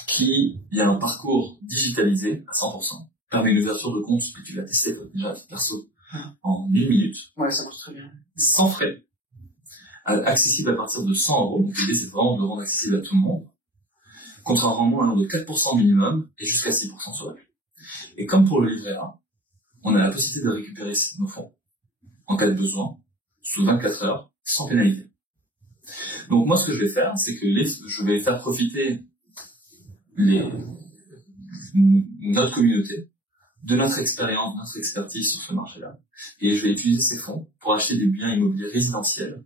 qui, il y a un parcours digitalisé à 100%, permet une ouverture de compte que tu l'as testé déjà perso en 1 minute. Ouais, ça marche très bien. Sans frais, accessible à partir de 100 euros. Donc l'idée, c'est vraiment de le rendre accessible à tout le monde, contre un rendement allant de 4% minimum et jusqu'à 6% sur l'année. Et comme pour le livret A, on a la possibilité de récupérer nos fonds en cas de besoin, sous 24 heures, sans pénalité. Donc moi, ce que je vais faire, c'est que je vais faire profiter notre communauté de notre expérience, notre expertise sur ce marché-là. Et je vais utiliser ces fonds pour acheter des biens immobiliers résidentiels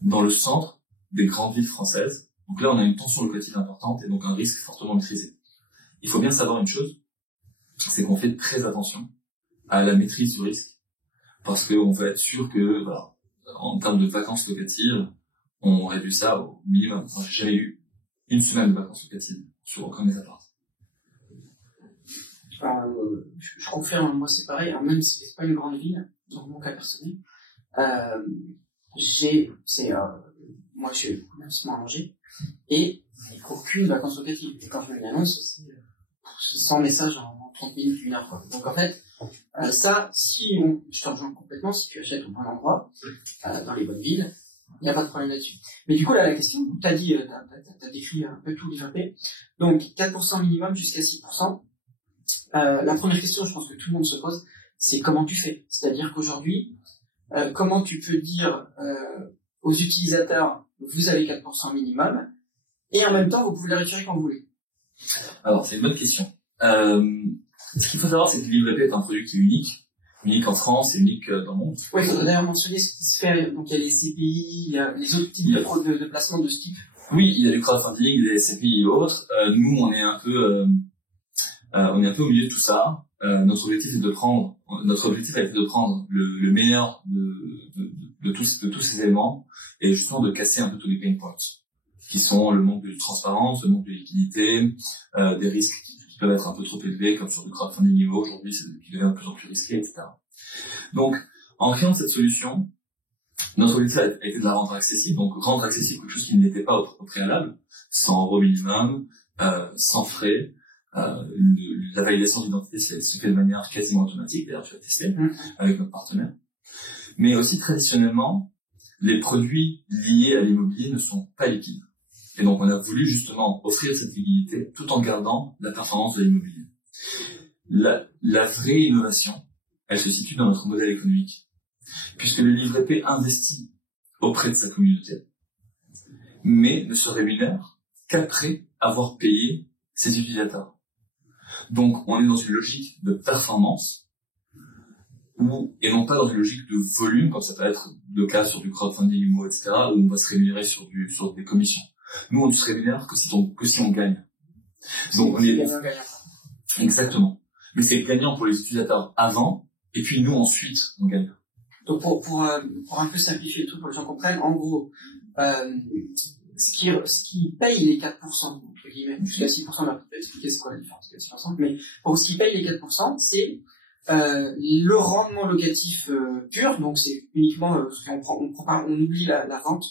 dans le centre des grandes villes françaises. Donc là, on a une tension locative importante et donc un risque fortement maîtrisé. Il faut bien savoir une chose, c'est qu'on fait très attention à la maîtrise du risque, parce qu'on veut être sûr que, voilà, en termes de vacances locatives, on réduit ça au minimum. Moi, j'ai jamais eu une semaine de vacances locatives sur aucun de mes apparts. Je confirme, moi c'est pareil, même si c'est pas une grande ville, dans mon cas personnel, moi je suis complètement à Angers, et il n'y a aucune vacances locatives. Et quand je mets une annonce, c'est 100 messages en 30 minutes, 1 heure, quoi. Donc en fait, ça, je te rejoins complètement, si tu achètes au bon endroit, dans les bonnes villes, il n'y a pas de problème là-dessus. Mais du coup, là, la question, t'as décrit un peu tout l'IVP. Donc, 4% minimum jusqu'à 6%. La première question, je pense que tout le monde se pose, c'est comment tu fais. C'est-à-dire qu'aujourd'hui, comment tu peux dire aux utilisateurs, vous avez 4% minimum, et en même temps, vous pouvez les retirer quand vous voulez. Alors, c'est une bonne question. Ce qu'il faut savoir, c'est que l'IVP est un produit qui est unique en France et unique dans le monde. Oui, il faudrait d'ailleurs mentionner ce qui se fait. Donc, il y a les CPI, il y a les autres types de placements de ce type. Oui, il y a du crowdfunding, des CPI et autres. Nous, on est un peu au milieu de tout ça. Notre objectif a été de prendre le meilleur de tous ces éléments et justement de casser un peu tous les pain points, qui sont le manque de transparence, le manque de liquidité, des risques qui peuvent être un peu trop élevés, comme sur le crowdfunding niveau aujourd'hui, qui devient de plus en plus risqué, etc. Donc, en créant cette solution, notre objectif a été de la rendre accessible, donc rendre accessible quelque chose qui n'était pas au préalable, 100 euros minimum, sans frais. La validation d'identité se fait de manière quasiment automatique, d'ailleurs tu as testé avec notre partenaire. Mais aussi traditionnellement, les produits liés à l'immobilier ne sont pas liquides. Et donc on a voulu justement offrir cette liquidité tout en gardant la performance de l'immobilier. La vraie innovation, elle se situe dans notre modèle économique, puisque le livret P investit auprès de sa communauté, mais ne se rémunère qu'après avoir payé ses utilisateurs. Donc, on est dans une logique de performance, et non pas dans une logique de volume, comme ça peut être le cas sur du crowdfunding, etc., où on va se rémunérer sur des commissions. Nous, on ne se rémunère que si on gagne. Donc, on est... Exactement. Mais c'est gagnant pour les utilisateurs avant, et puis nous, ensuite, on gagne. Donc, pour un peu simplifier le truc, pour que les gens comprennent, en gros, ce qui paye les 4%, entre guillemets, jusqu'à 6%, on va peut-être expliquer c'est quoi la différence, jusqu'à 6%, mais pour ce qui paye les 4%, c'est le rendement locatif pur, donc c'est uniquement, on oublie la vente,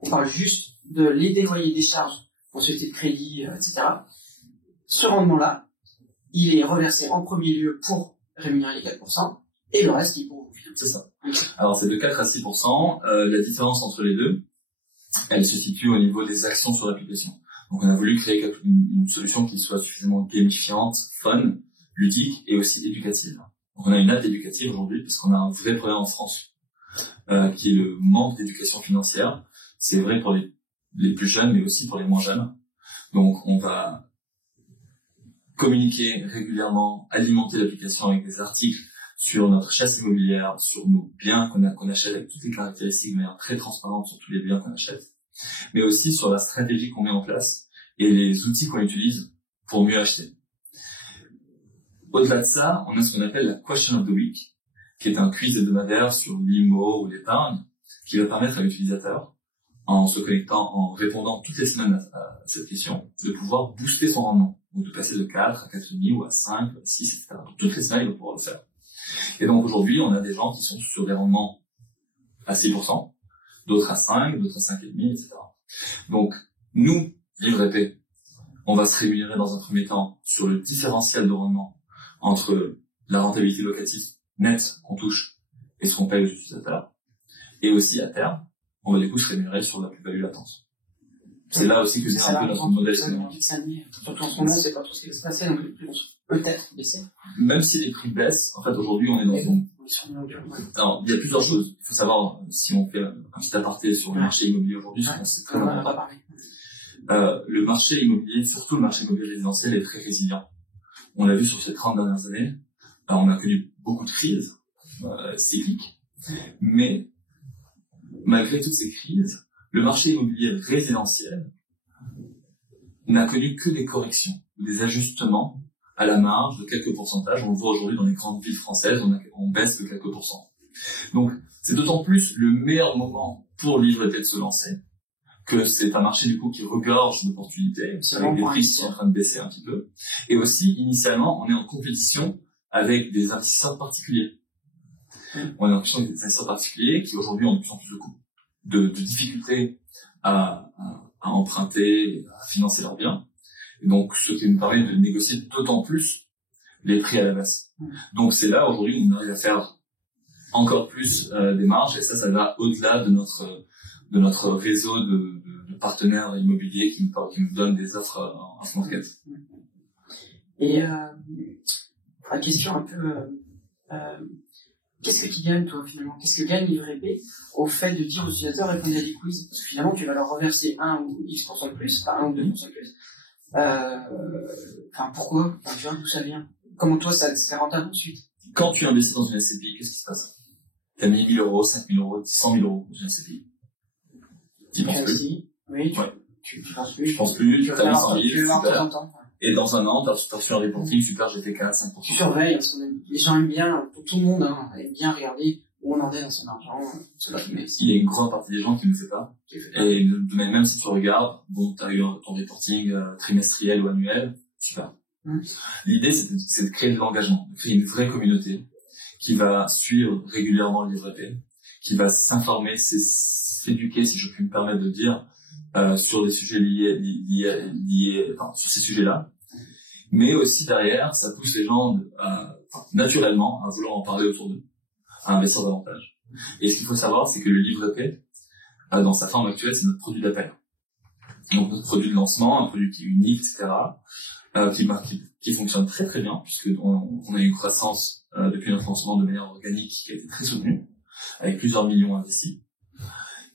on parle juste de les déloyers des charges, possibilité de crédit, etc. Ce rendement-là, il est reversé en premier lieu pour rémunérer les 4%, et le reste, il est pour vous. C'est ça. Alors c'est de 4 à 6%, la différence entre les deux, elle se situe au niveau des actions sur l'application. Donc on a voulu créer une solution qui soit suffisamment gamifiante, fun, ludique et aussi éducative. Donc on a une app éducative aujourd'hui parce qu'on a un vrai problème en France, qui est le manque d'éducation financière. C'est vrai pour les plus jeunes mais aussi pour les moins jeunes. Donc on va communiquer régulièrement, alimenter l'application avec des articles sur notre chasse immobilière, sur nos biens qu'on achète avec toutes les caractéristiques de manière très transparente sur tous les biens qu'on achète, mais aussi sur la stratégie qu'on met en place et les outils qu'on utilise pour mieux acheter. Au-delà de ça, on a ce qu'on appelle la Question of the Week, qui est un quiz hebdomadaire sur l'IMO ou l'épargne, qui va permettre à l'utilisateur, en se connectant, en répondant toutes les semaines à cette question, de pouvoir booster son rendement, donc de passer de 4 à 4,5 ou à 5, à 6, etc. Donc toutes les semaines, il va pouvoir le faire. Et donc aujourd'hui, on a des gens qui sont sur des rendements à 6%, d'autres à 5, d'autres à 5,5, etc. Donc, nous, Livre épais, on va se rémunérer dans un premier temps sur le différentiel de rendement entre la rentabilité locative nette qu'on touche et ce qu'on paye aux utilisateurs. Et aussi, à terme, on va du coup se rémunérer sur la plus-value latente. C'est là aussi que c'est un peu notre modèle économique. Surtout en ce moment, c'est pas tout ce qui va se passer, donc les prix vont peut-être baisser. Même si les prix baissent, en fait, aujourd'hui, on est dans une... Alors, il y a plusieurs choses. Il faut savoir, si on fait un petit aparté sur le marché immobilier aujourd'hui, c'est très important. Le marché immobilier, surtout le marché immobilier résidentiel, est très résilient. On l'a vu sur ces 30 dernières années. On a connu beaucoup de crises cycliques. Mais, malgré toutes ces crises, le marché immobilier résidentiel n'a connu que des corrections, des ajustements à la marge de quelques pourcentages. On le voit aujourd'hui dans les grandes villes françaises, on baisse de quelques pourcents. Donc, c'est d'autant plus le meilleur moment pour Livre épais de se lancer, que c'est un marché du coup qui regorge d'opportunités, avec des prix qui sont en train de baisser un petit peu. Et aussi, initialement, on est en compétition avec des investisseurs particuliers. On est en compétition avec des investisseurs particuliers qui aujourd'hui ont de plus en plus de difficultés à emprunter, à financer leurs biens. Et donc, ce qui nous permet de négocier d'autant plus les prix à la baisse. Donc, c'est là, aujourd'hui, où on arrive à faire encore plus des marges, et ça va au-delà de notre réseau de partenaires immobiliers qui nous donnent des offres en ce market. Et la question un peu, qu'est-ce que tu gagnes toi finalement? Qu'est-ce que gagne Livre épais au fait de dire aux utilisateurs répondez à des quiz? Parce que finalement tu vas leur reverser 1 ou X% de plus, pas 1 ou 2% de plus. Pourquoi? Tu vois d'où ça vient? Comment toi ça c'est rentable ensuite? Quand tu investis dans une SCPI, qu'est-ce qui se passe? Tu as mis 1 000 euros, 5 000 euros, 100 000 euros dans une SCPI. Tu penses plus? Oui, tu penses plus. Je pense plus, tu as mis 100 000, super. Et dans un an, tu as reçu un reporting, super, j'ai fait 4, 5%. Tu surveilles, parce que les gens aiment bien, tout le monde aime bien regarder où on en est dans son argent. Il y a une grande partie des gens qui ne le font pas. Et même si tu regardes, bon, tu as eu ton reporting trimestriel ou annuel, super. L'idée, c'est de créer de l'engagement, de créer une vraie communauté qui va suivre régulièrement le Livre épais, qui va s'informer, s'éduquer, si je puis me permettre de dire, sur des sujets liés sur ces sujets-là. Mais aussi derrière, ça pousse les gens naturellement à vouloir en parler autour d'eux, à investir davantage. Et ce qu'il faut savoir, c'est que le Livre épais, dans sa forme actuelle, c'est notre produit d'appel. Donc notre produit de lancement, un produit qui est unique, etc., qui fonctionne très très bien, puisqu'on a une croissance depuis notre lancement de manière organique qui a été très soutenue, avec plusieurs millions investis.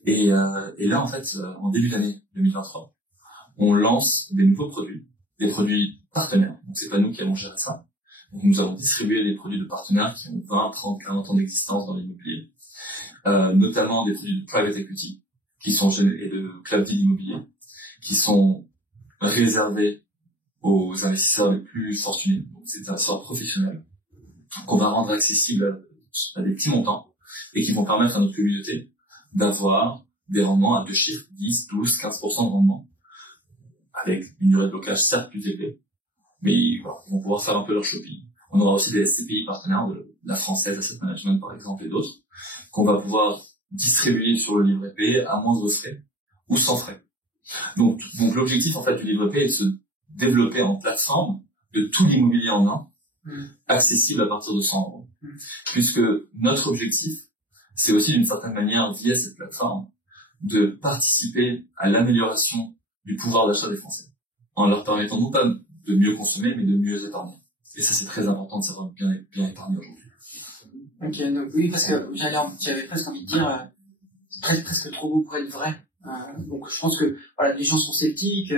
Et là, en fait, en début d'année 2023, on lance des nouveaux produits, des produits partenaires. Donc, c'est pas nous qui allons gérer ça. Donc, nous avons distribué des produits de partenaires qui ont 20, 30, 40 ans d'existence dans l'immobilier, notamment des produits de private equity, et de club deal immobilier, qui sont réservés aux investisseurs les plus fortunés. Donc, c'est des investisseurs professionnels qu'on va rendre accessibles à des petits montants et qui vont permettre à notre communauté d'avoir des rendements à 2 chiffres, 10, 12, 15% de rendement, avec une durée de blocage certes plus élevée, mais ils vont pouvoir faire un peu leur shopping. On aura aussi des SCPI partenaires de la Française Asset Management par exemple et d'autres, qu'on va pouvoir distribuer sur le Livre épais à moindre frais ou sans frais. Donc l'objectif en fait du Livre épais est de se développer en plateforme de tout l'immobilier en un, accessible à partir de 100 euros. Puisque notre objectif, c'est aussi d'une certaine manière, via cette plateforme, de participer à l'amélioration du pouvoir d'achat des Français, en leur permettant non pas de mieux consommer, mais de mieux épargner. Et ça, c'est très important de savoir bien épargner aujourd'hui. Ok, donc oui, parce que j'avais presque envie de dire, c'est presque trop beau pour être vrai. Donc je pense que les gens sont sceptiques.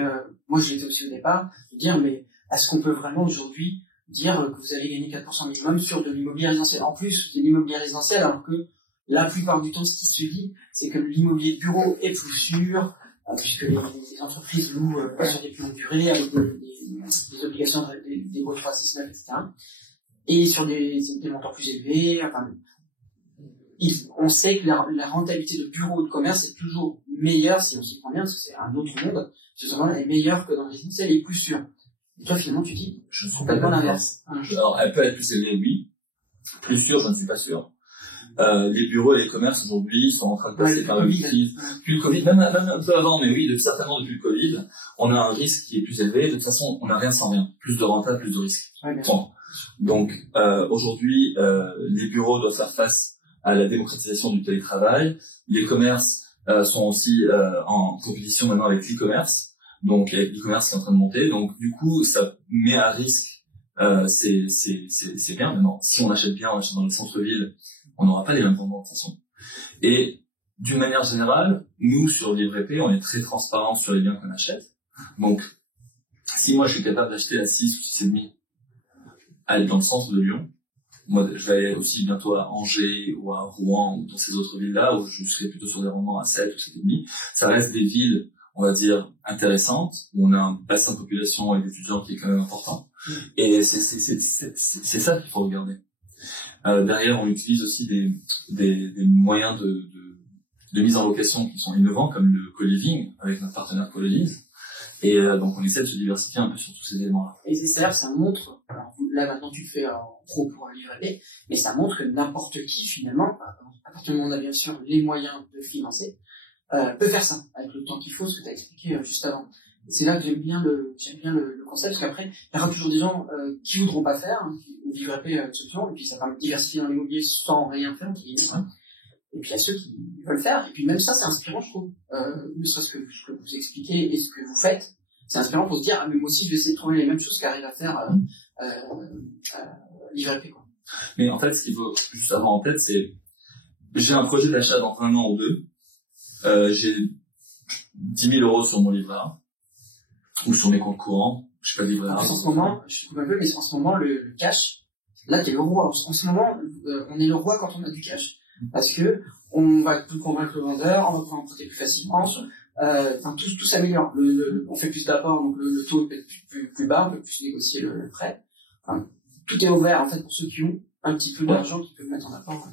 Moi, j'y étais aussi au départ. De dire, mais est-ce qu'on peut vraiment aujourd'hui dire que vous allez gagner 4% minimum sur de l'immobilier résidentiel? En plus, de l'immobilier résidentiel, alors que la plupart du temps, ce qui se dit, c'est que l'immobilier de bureau est plus sûr, puisque les entreprises louent sur des plus longues durées, avec des obligations, des baux de 369, etc. Et sur des montants plus élevés. On sait que la rentabilité de bureau ou de commerce est toujours meilleure, si on s'y prend bien, parce que c'est un autre monde, justement, elle est meilleure que dans le résidentiel et plus sûre. Et toi, finalement, tu dis, je ne trouve pas l'inverse. Alors, elle peut être plus élevée, oui. Plus sûre, je ne suis pas sûr. Les bureaux et les commerces aujourd'hui sont en train de passer par une crise. Depuis le Covid, même un peu avant, mais oui, certainement depuis le Covid, on a un risque qui est plus élevé. De toute façon, on n'a rien sans rien. Plus de rentable, plus de risque. Bon. Donc aujourd'hui, les bureaux doivent faire face à la démocratisation du télétravail. Les commerces sont aussi en compétition maintenant avec l'e-commerce. Donc avec l'e-commerce qui est en train de monter. Donc du coup, ça met à risque. C'est bien. Maintenant, si on achète bien, on achète dans les centres-villes, on n'aura pas les mêmes tendances de toute façon. Et d'une manière générale, nous sur LivreP, on est très transparent sur les biens qu'on achète. Donc si moi je suis capable d'acheter à 6 ou 6,5 dans le centre de Lyon, moi je vais aller aussi bientôt à Angers ou à Rouen ou dans ces autres villes-là où je serai plutôt sur des rendements à 7 ou 7,5. Ça reste des villes, on va dire, intéressantes, où on a un bassin de population et d'étudiants qui est quand même important. Et c'est ça qu'il faut regarder. Derrière, on utilise aussi des moyens de mise en location qui sont innovants, comme le co-living, avec notre partenaire Co-Lise. Et donc, on essaie de se diversifier un peu sur tous ces éléments-là. Et c'est-à-dire que ça montre, alors là maintenant tu le fais en pro pour LivreP, mais ça montre que n'importe qui, finalement, à partir du moment où on a bien sûr les moyens de financer, peut faire ça, avec le temps qu'il faut, ce que tu as expliqué juste avant. Et c'est là que j'aime bien le concept, parce qu'après, il y aura toujours des gens qui voudront pas faire, hein, qui vivraient de ce plan, et puis ça permet de diversifier dans l'immobilier sans rien faire, qui est ça. Et puis il y a ceux qui veulent faire, et puis même ça, c'est inspirant, je trouve. Ne serait-ce que ce que vous expliquez et ce que vous faites, c'est inspirant pour se dire, ah, mais moi aussi, je vais essayer de trouver les mêmes choses qu'arrive à faire LivreP, quoi. Mais en fait, ce qu'il faut juste avoir en tête, c'est, j'ai un projet d'achat dans 1 an ou 2, j'ai 10 000 euros sur mon livret A, ou sur mes comptes courants, je suis pas livré à. En ce moment, je trouve un peu, mais en ce moment, le cash, là, t'es le roi. En ce moment, on est le roi quand on a du cash. Parce que, on va plus convaincre le vendeur, on va pouvoir emprunter plus facilement, tout s'améliore. On fait plus d'apports, donc le taux peut être plus bas, on peut plus négocier le prêt. Enfin, tout est ouvert, en fait, pour ceux qui ont un petit peu d'argent qu'ils peuvent mettre en apport.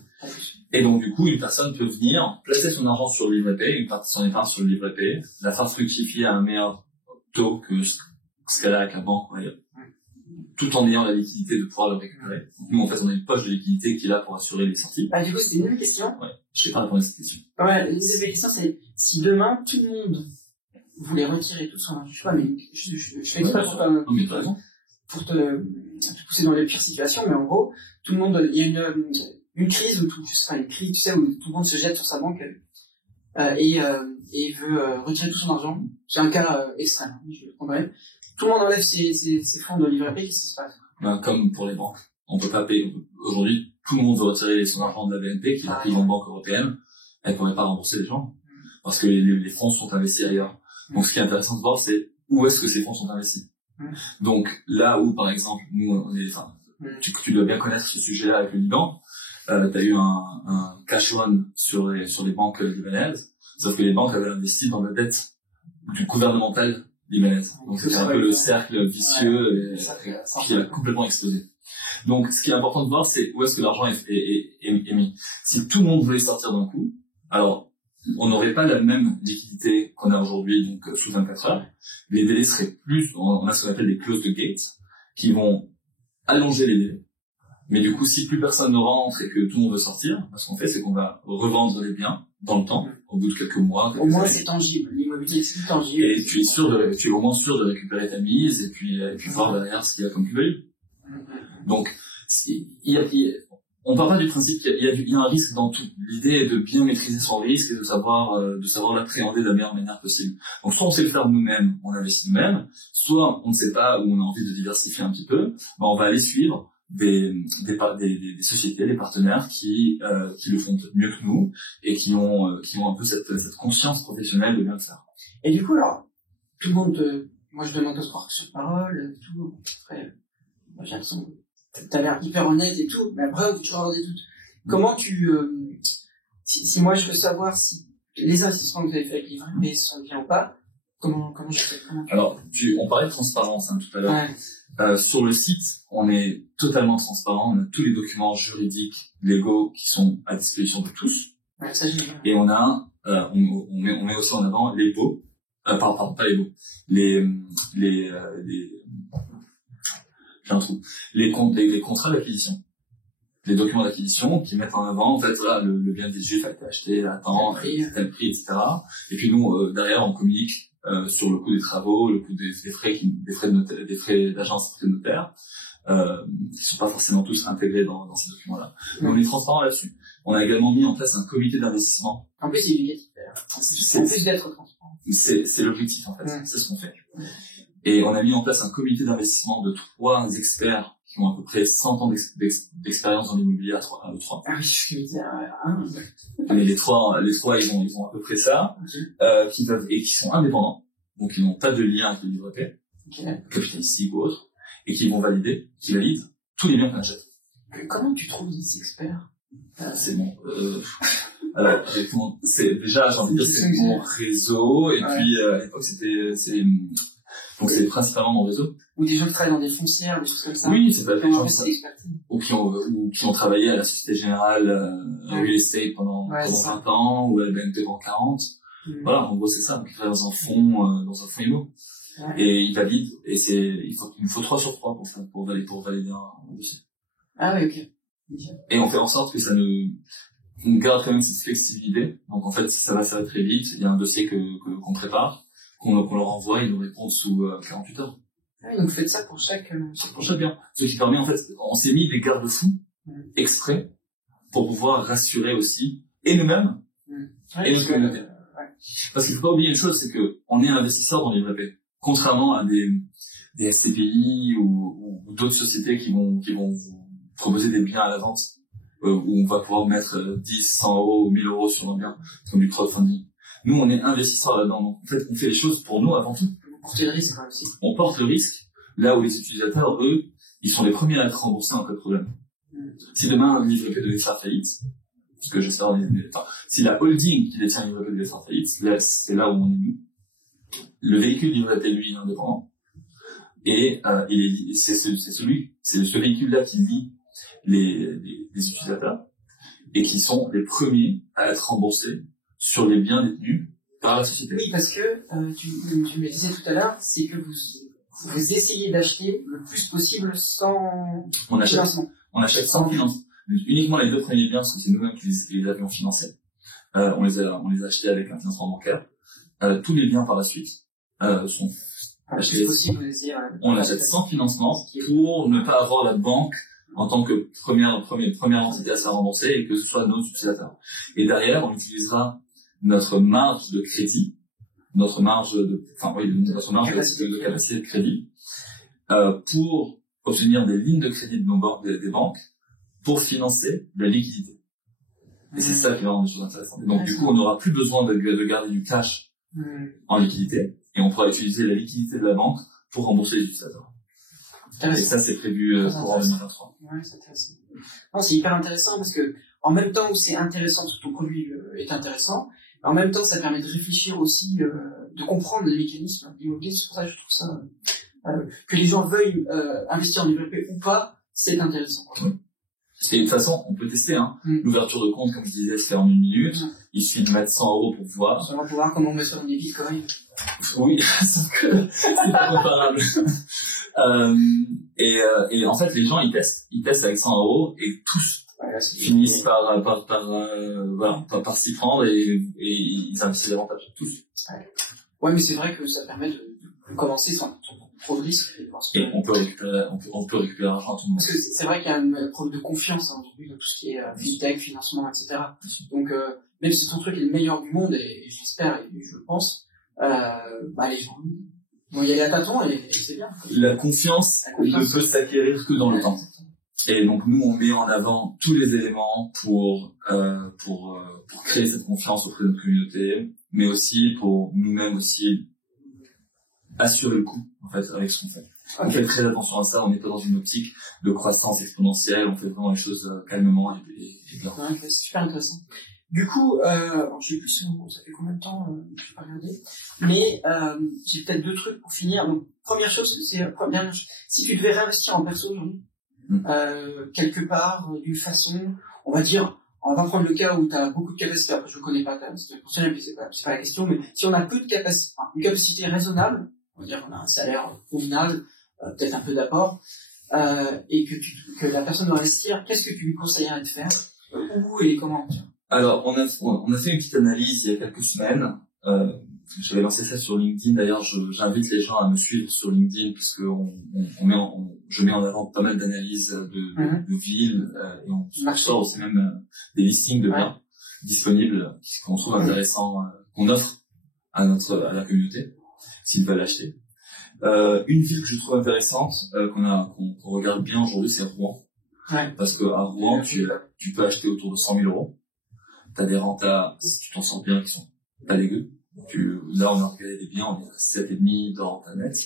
Et donc, du coup, une personne peut venir placer son argent sur le livret P, une partie de son épargne sur le livret P, la faire fructifier à un meilleur taux que ce qu'elle a avec la banque, tout en ayant la liquidité de pouvoir le récupérer. Donc, nous, en fait, on a une poche de liquidité qui est là pour assurer les sorties. Ah, du coup, c'était une nouvelle question. Ouais. Je sais pas répondre à cette question. Ouais, une nouvelle question, c'est si demain, tout le monde voulait retirer tout son argent, je sais pas, mais je fais ça pour te pousser dans les pires situations, mais en gros, tout le monde, il y a une crise où une crise, tu sais, où tout le monde se jette sur sa banque, et veut retirer tout son argent. C'est un cas extrême, je le prendrai. Tout le monde enlève ses fonds de livret P, qu'est-ce qui se passe? Comme pour les banques. On peut pas payer. Aujourd'hui, tout le monde veut retirer son argent de la BNP, qui est la plus grande banque européenne. Elle ne pourrait pas rembourser les gens. Parce que les fonds sont investis ailleurs. Donc, ce qui est intéressant de voir, c'est où est-ce que ces fonds sont investis. Donc, là où, par exemple, nous, tu dois bien connaître ce sujet-là avec le Liban. T'as eu un cash loan sur les banques libanaises. Sauf que les banques avaient investi dans la dette du gouvernemental libanaise. Donc c'était un peu le cercle vicieux qui a complètement explosé. Donc ce qui est important de voir, c'est où est-ce que l'argent est mis. Si tout le monde voulait sortir d'un coup, alors on n'aurait pas la même liquidité qu'on a aujourd'hui, donc sous 24 heures. Les délais seraient plus, on a ce qu'on appelle des clauses de gate, qui vont allonger les délais. Mais du coup, si plus personne ne rentre et que tout le monde veut sortir, ce qu'on fait, c'est qu'on va revendre les biens dans le temps, au bout de quelques mois. Au moins, c'est tangible. L'immobilier, c'est tangible. Et tu es au moins sûr de récupérer ta mise et puis voir derrière ce qu'il y a comme plus-value. Donc, on part pas du principe qu'il y a un risque dans tout. L'idée est de bien maîtriser son risque et de savoir l'appréhender de la meilleure manière possible. Donc, soit on sait le faire nous-mêmes, on investit nous-mêmes, soit on ne sait pas ou on a envie de diversifier un petit peu, on va aller suivre des sociétés, des partenaires qui le font mieux que nous et qui ont un peu cette conscience professionnelle de bien le faire. Et du coup, alors, tout le monde, moi je demande à se croire sur parole, tout, après, moi j'ai l'impression que t'as l'air hyper honnête et tout, mais après, tu vas avoir des doutes. Comment si moi je veux savoir si les investissements que vous avez fait avec LivreP sont bien ou pas, comment je fais? Alors, on parlait de transparence, tout à l'heure. Ouais. Sur le site, on est totalement transparent, on a tous les documents juridiques, légaux qui sont à disposition de tous. Ouais, ça, et on a, on met aussi en avant les baux, pardon, pas les baux, j'ai un trou, les contrats d'acquisition. les documents d'acquisition qui mettent en avant, en fait, voilà, le bien déduit a été acheté à temps, tel prix, etc. Et puis nous, derrière, on communique sur le coût des travaux, le coût des frais de notaire, des frais d'agence, des frais de notaire, qui sont pas forcément tous intégrés dans ces documents-là. Mais on est transparent là-dessus. On a également mis en place un comité d'investissement. En plus, c'est éducatif. En plus d'être transparent. C'est l'objectif, en fait. C'est ce qu'on fait. Et on a mis en place un comité d'investissement de 3 experts qui ont à peu près 100 ans d'expérience dans l'immobilier à 3. Ah oui, je vais dire, Mais les trois, ils ont à peu près ça, qui sont indépendants. Donc, ils n'ont pas de lien avec le livret P, capitalistique ou autre, et qui valident tous les biens qu'on achète. Comment tu trouves des experts? C'est bon. Alors, c'est déjà, j'ai envie de dire, c'est mon réseau, et puis, à l'époque, donc c'est principalement mon réseau. Ou des gens qui travaillent dans des foncières, des choses comme ça. Oui, c'est pas des gens ou qui ont travaillé à la Société Générale, Real Estate pendant 20 ans, ou à la BNP pendant 40. Voilà, en gros, c'est ça. Donc, ils travaillent dans un fonds IMO. Et ils valident, et il me faut 3 sur 3 pour valider un dossier. Ah oui, ok. Et on fait en sorte que on garde quand même cette flexibilité. Donc en fait, ça va très vite. Il y a un dossier qu'on prépare, qu'on leur envoie, ils nous répondent sous 48 heures. Ah oui, donc faites ça pour chaque bien. Ce qui permet, en fait, on s'est mis des garde-fous exprès pour pouvoir rassurer aussi, et nous-mêmes, et notre communauté. Parce qu'il faut pas oublier une chose, c'est que on est investisseur dans les VP. Contrairement à des SCPI ou d'autres sociétés qui vont vous proposer des biens à la vente, où on va pouvoir mettre 10, 100 euros ou 1000 euros sur un bien, comme du crowdfunding. Nous, on est investisseurs là-dedans. Donc, en fait, on fait les choses pour nous avant tout. Porter le risque, aussi. On porte le risque, là où les utilisateurs, eux, ils sont les premiers à être remboursés en cas de problème. Si demain, un livret P devait faire faillite, ce que j'espère, si la holding qui détient un livret P devait faire faillite, c'est là où on est nous. Le véhicule livret P, lui, est indépendant. Et c'est ce véhicule-là qui lie les utilisateurs et qui sont les premiers à être remboursés sur les biens détenus par la société. Oui, parce que tu me disais tout à l'heure, c'est que vous essayez d'acheter le plus possible sans financement. On achète sans financement. Uniquement les 2 premiers biens, parce que c'est nous-mêmes qui les avions financés. On les a achetés avec un financement bancaire. Tous les biens par la suite sont achetés. On achète sans financement pour ne pas avoir la banque en tant que première entité à se rembourser et que ce soit nos utilisateurs. Et derrière, on utilisera notre marge de crédit, notre marge de capacité de crédit, pour obtenir des lignes de crédit de des banques pour financer la liquidité. Et c'est ça qui va rendre les choses intéressantes. Et donc, du coup, on n'aura plus besoin de garder du cash en liquidité et on pourra utiliser la liquidité de la banque pour rembourser les utilisateurs. Et ça, c'est prévu pour 2023. Ouais, c'est intéressant. Non, c'est hyper intéressant parce que, en même temps où c'est intéressant, parce que ton produit est intéressant, en même temps, ça permet de réfléchir aussi, de comprendre les mécanismes immobiliers. C'est pour ça que je trouve ça, que les gens veuillent investir en livret P ou pas, c'est intéressant. Et de toute façon, on peut tester, hein. L'ouverture de compte, comme je disais, se fait en 1 minute. Il suffit de mettre 100 euros pour voir. On va pouvoir comment on met ça dans des bitcoins. Oui, sauf que c'est pas comparable. Et en fait, les gens, ils testent avec 100 euros et tous finissent par s'y prendre et ils investissent davantage. Tous. Ouais, mais c'est vrai que ça permet de commencer sans trop de risques. Et on peut récupérer l'argent à tout le monde. Parce que c'est vrai qu'il y a un problème de confiance aujourd'hui dans tout ce qui est fintech, financement, etc. Donc, même si ton truc est le meilleur du monde, et j'espère et je le pense, les gens vont y aller à tâtons et c'est bien. La confiance ne peut s'acquérir que dans le temps. Et donc nous, on met en avant tous les éléments pour créer cette confiance auprès de notre communauté, mais aussi pour nous-mêmes aussi assurer le coup, en fait, avec ce qu'on fait. On fait très attention à ça, on n'est pas dans une optique de croissance exponentielle, on fait vraiment les choses calmement et bien. Ouais, c'est super intéressant. Du coup, je sais plus si ça fait combien de temps, je n'ai pas regardé, mais j'ai peut-être 2 trucs pour finir. Donc, première chose, si tu devais réinvestir en perso aujourd'hui, quelque part, d'une façon, on va dire, on va prendre le cas où tu as beaucoup de capacité, après je ne connais pas ta capacité professionnelle, c'est pas la question, mais si on a peu de capacité, une capacité raisonnable, on va dire qu'on a un salaire convenable, peut-être un peu d'apport, et que la personne doit investir, qu'est-ce que tu lui conseillerais de faire? Où et comment? Alors, on a fait une petite analyse il y a quelques semaines. J'avais lancé ça sur LinkedIn. D'ailleurs, j'invite les gens à me suivre sur LinkedIn puisque je mets en avant pas mal d'analyses de villes et on sort aussi même des listings de biens disponibles qu'on trouve intéressants, qu'on offre à la communauté s'ils veulent acheter. Une ville que je trouve intéressante, qu'on regarde bien aujourd'hui, c'est Rouen. Parce que à Rouen, tu peux acheter autour de 100 000 euros. T'as des rentas, si tu t'en sors bien, qui sont pas dégueux. Là, on a regardé des biens, on est à 7,5 de renta net.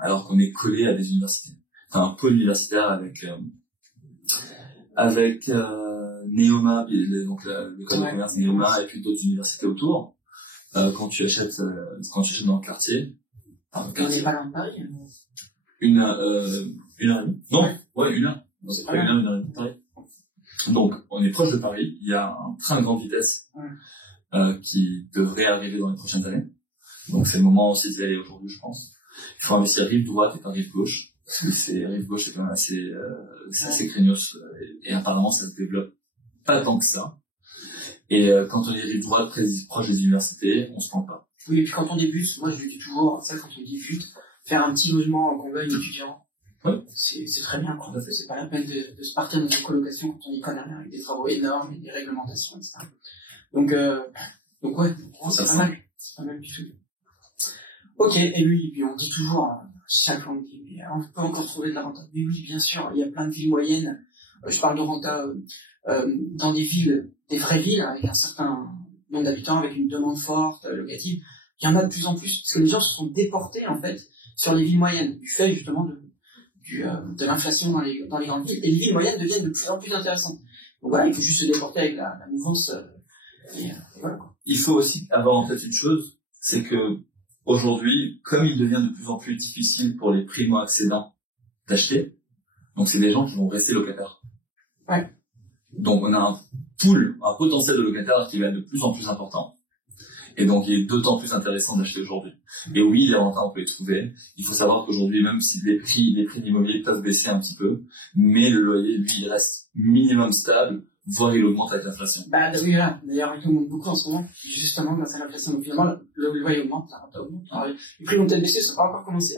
Alors qu'on est collé à des universités. Enfin, un pôle universitaire avec Neoma, donc l'école de commerce Neoma, et puis d'autres universités autour. Quand tu achètes dans le quartier. On n'est pas loin de Paris. Une heure et demie. Non, ouais, une heure. Non, c'est pas une heure et demie de Paris. Donc, on est proche de Paris. Il y a un train de grande vitesse qui devrait arriver dans les prochaines années. Donc, c'est le moment aussi d'y aller aujourd'hui, je pense. Il faut investir rive droite et pas rive gauche. Parce que rive gauche, c'est quand même assez craignos. Et apparemment, ça se développe pas tant que ça. Et quand on est rive droite, proche des universités, on se prend pas. Oui, et puis quand on débute, moi je dis toujours, ça quand on débute, faire un petit logement qu'on veuille étudiant, c'est très bien, quoi. C'est pas la peine de se partir dans une colocation quand on y connaît rien, avec des travaux énormes et des réglementations, etc. Donc ouais, c'est pas mal. C'est pas mal du tout. Ok, et lui, puis on dit toujours, chaque fois on dit, mais on peut encore trouver de la renta. Mais oui, bien sûr, il y a plein de villes moyennes. Je parle de renta dans des villes, des vraies villes, avec un certain nombre d'habitants, avec une demande forte, locative. Il y en a de plus en plus, parce que les gens se sont déportés, en fait, sur les villes moyennes, du fait, justement, de l'inflation dans les grandes villes. Et les villes moyennes deviennent de plus en plus intéressantes. Donc voilà, il faut juste se déporter avec la mouvance, et voilà, quoi. Il faut aussi avoir en tête une chose, c'est que, aujourd'hui, comme il devient de plus en plus difficile pour les primo-accédants d'acheter, donc c'est des gens qui vont rester locataires. Ouais. Donc on a un potentiel de locataires qui va être de plus en plus important. Et donc il est d'autant plus intéressant d'acheter aujourd'hui. Et oui, les rentas, on peut les trouver. Il faut savoir qu'aujourd'hui, même si les prix d'immobilier peuvent baisser un petit peu, mais le loyer, lui, il reste minimum stable, voire il augmente avec l'inflation. Bah oui, voilà. D'ailleurs, il augmente beaucoup en ce moment, justement grâce à l'inflation. Donc finalement, le loyer augmente, la renta augmente. Alors, les prix vont peut-être baisser, ça n'a pas encore commencé.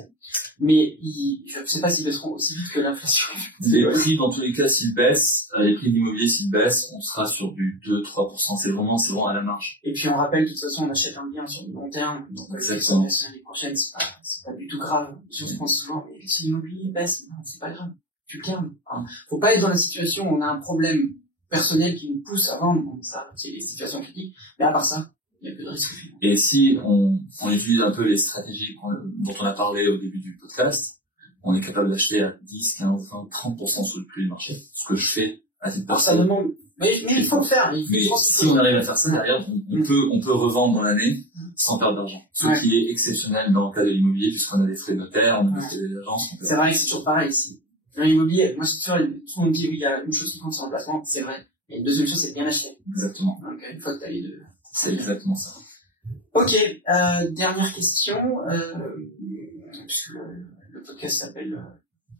Mais je ne sais pas s'ils baisseront aussi vite que l'inflation. Les prix, dans tous les cas, s'ils baissent, les prix d'immobilier, s'ils baissent, on sera sur du 2-3%. C'est vraiment à la marge. Et puis on rappelle, de toute façon, on achète un bien sur le long terme. Donc exactement. L'année prochaine, c'est pas du tout grave. Je pense souvent, mais si l'immobilier baisse, non, c'est pas grave. Tu le calmes. Enfin, faut pas être dans la situation où on a un problème personnel qui nous pousse à vendre. Bon, ça, c'est des situations critiques. Mais à part ça, il y a peu de risques. Et si on utilise un peu les stratégies dont on a parlé au début du podcast, on est capable d'acheter à 10, 15, 20, 30% sur le prix du marché. Ce que je fais à titre personnel. Ça demande, mais il faut le faire. Mais si on arrive à faire ça derrière, on peut revendre dans l'année sans perdre d'argent. Ce qui est exceptionnel dans le cas de l'immobilier, puisqu'on a des frais de notaire, on a des frais d'agence. C'est vrai que c'est toujours pareil ici. Dans l'immobilier, moi, c'est sûr, tout le monde dit, oui, il y a une chose qui compte, c'est l'emplacement, c'est vrai. Et une deuxième chose, c'est bien acheter. Exactement. Donc, une fois que t'as les deux. C'est exactement ça. Ok, dernière question, puisque le podcast s'appelle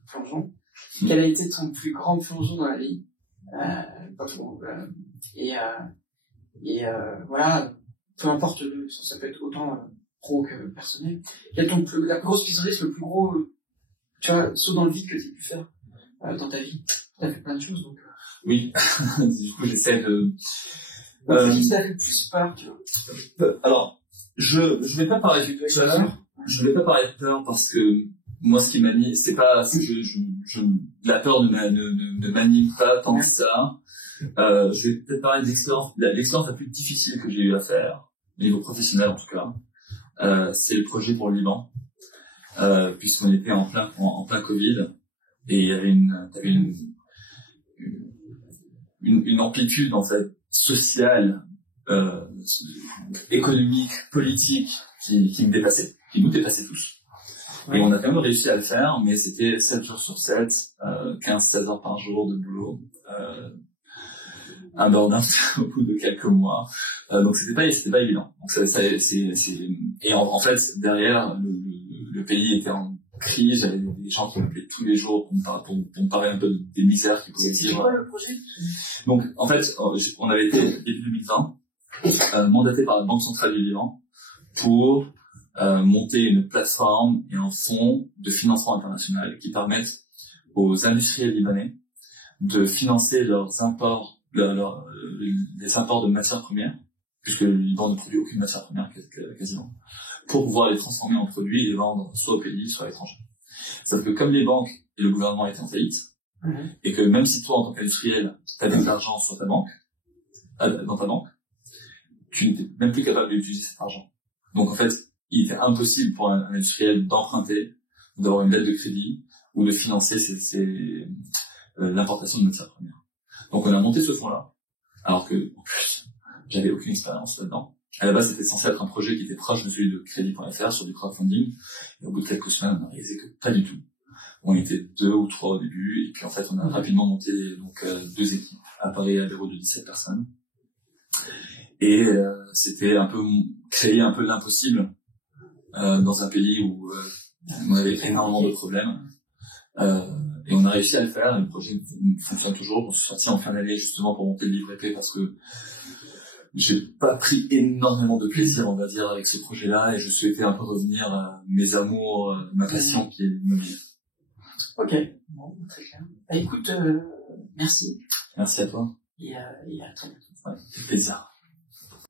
Plongeon. Quel a été ton plus grand plongeon dans la vie? Voilà, peu importe, ça peut être autant pro que personnel. Quel est la plus grosse prise de risque, le plus gros, tu vois, saut dans le vide que tu as pu faire dans ta vie? Tu as fait plein de choses, donc... Oui, du coup, j'essaie de... qui t'a fait le plus peur, tu vois? Alors, je vais pas parler de peur. Je vais pas parler de peur parce que moi, ce qui m'anime, c'est pas, la peur ne m'anime pas tant que ça. Je vais peut-être parler d'expérience. L'expérience la plus difficile que j'ai eu à faire, au niveau professionnel en tout cas, c'est le projet pour le Liban, puisqu'on était en plein Covid et il y avait une amplitude en fait sociale, économique, politique qui me dépassait, qui nous dépassait tous. Ouais. Et on a quand même réussi à le faire, mais c'était 7 jours sur 7, 15-16 heures par jour de boulot, un burn-out au bout de quelques mois. Donc c'était pas évident. Donc et en fait derrière le pays était cris, j'avais des gens qui m'appelaient tous les jours pour me parler un peu des misères qu'ils pouvaient vivre. C'est quoi le projet? Donc, en fait, on avait été, début 2020, mandaté par la Banque Centrale du Liban pour monter une plateforme et un fonds de financement international qui permettent aux industriels libanais de financer leurs imports, les imports de matières premières, puisque le Liban ne produit aucune matière première quasiment, pour pouvoir les transformer en produits et les vendre soit au pays, soit à l'étranger. Sauf que comme les banques et le gouvernement étaient en faillite, et que même si toi, en tant qu'industriel, tu avais de l'argent sur ta banque, dans ta banque, tu n'étais même plus capable d'utiliser cet argent. Donc en fait, il était impossible pour un industriel d'emprunter, d'avoir une lettre de crédit, ou de financer l'importation de matières premières. Donc on a monté ce fonds-là, alors que, en plus, j'avais aucune expérience là-dedans. À la base, c'était censé être un projet qui était proche de celui de Crédit.fr sur du crowdfunding. Et au bout de quelques semaines, on a réalisé que pas du tout. On était 2 ou 3 au début, et puis en fait, on a rapidement monté donc 2 équipes à Paris à bureau de 17 personnes. Et c'était un peu créer un peu l'impossible dans un pays où on avait énormément de problèmes. Et on a réussi à le faire, et le projet fonctionne toujours. On s'est sorti en fin d'année justement pour monter le livre épais parce que j'ai pas pris énormément de plaisir, on va dire, avec ce projet-là, et je souhaitais un peu revenir à mes amours, ma passion qui est l'immobilier. Ok, bon, très clair. Bah, écoute, merci. Merci à toi. Et à très bientôt. Ouais, c'est plaisir.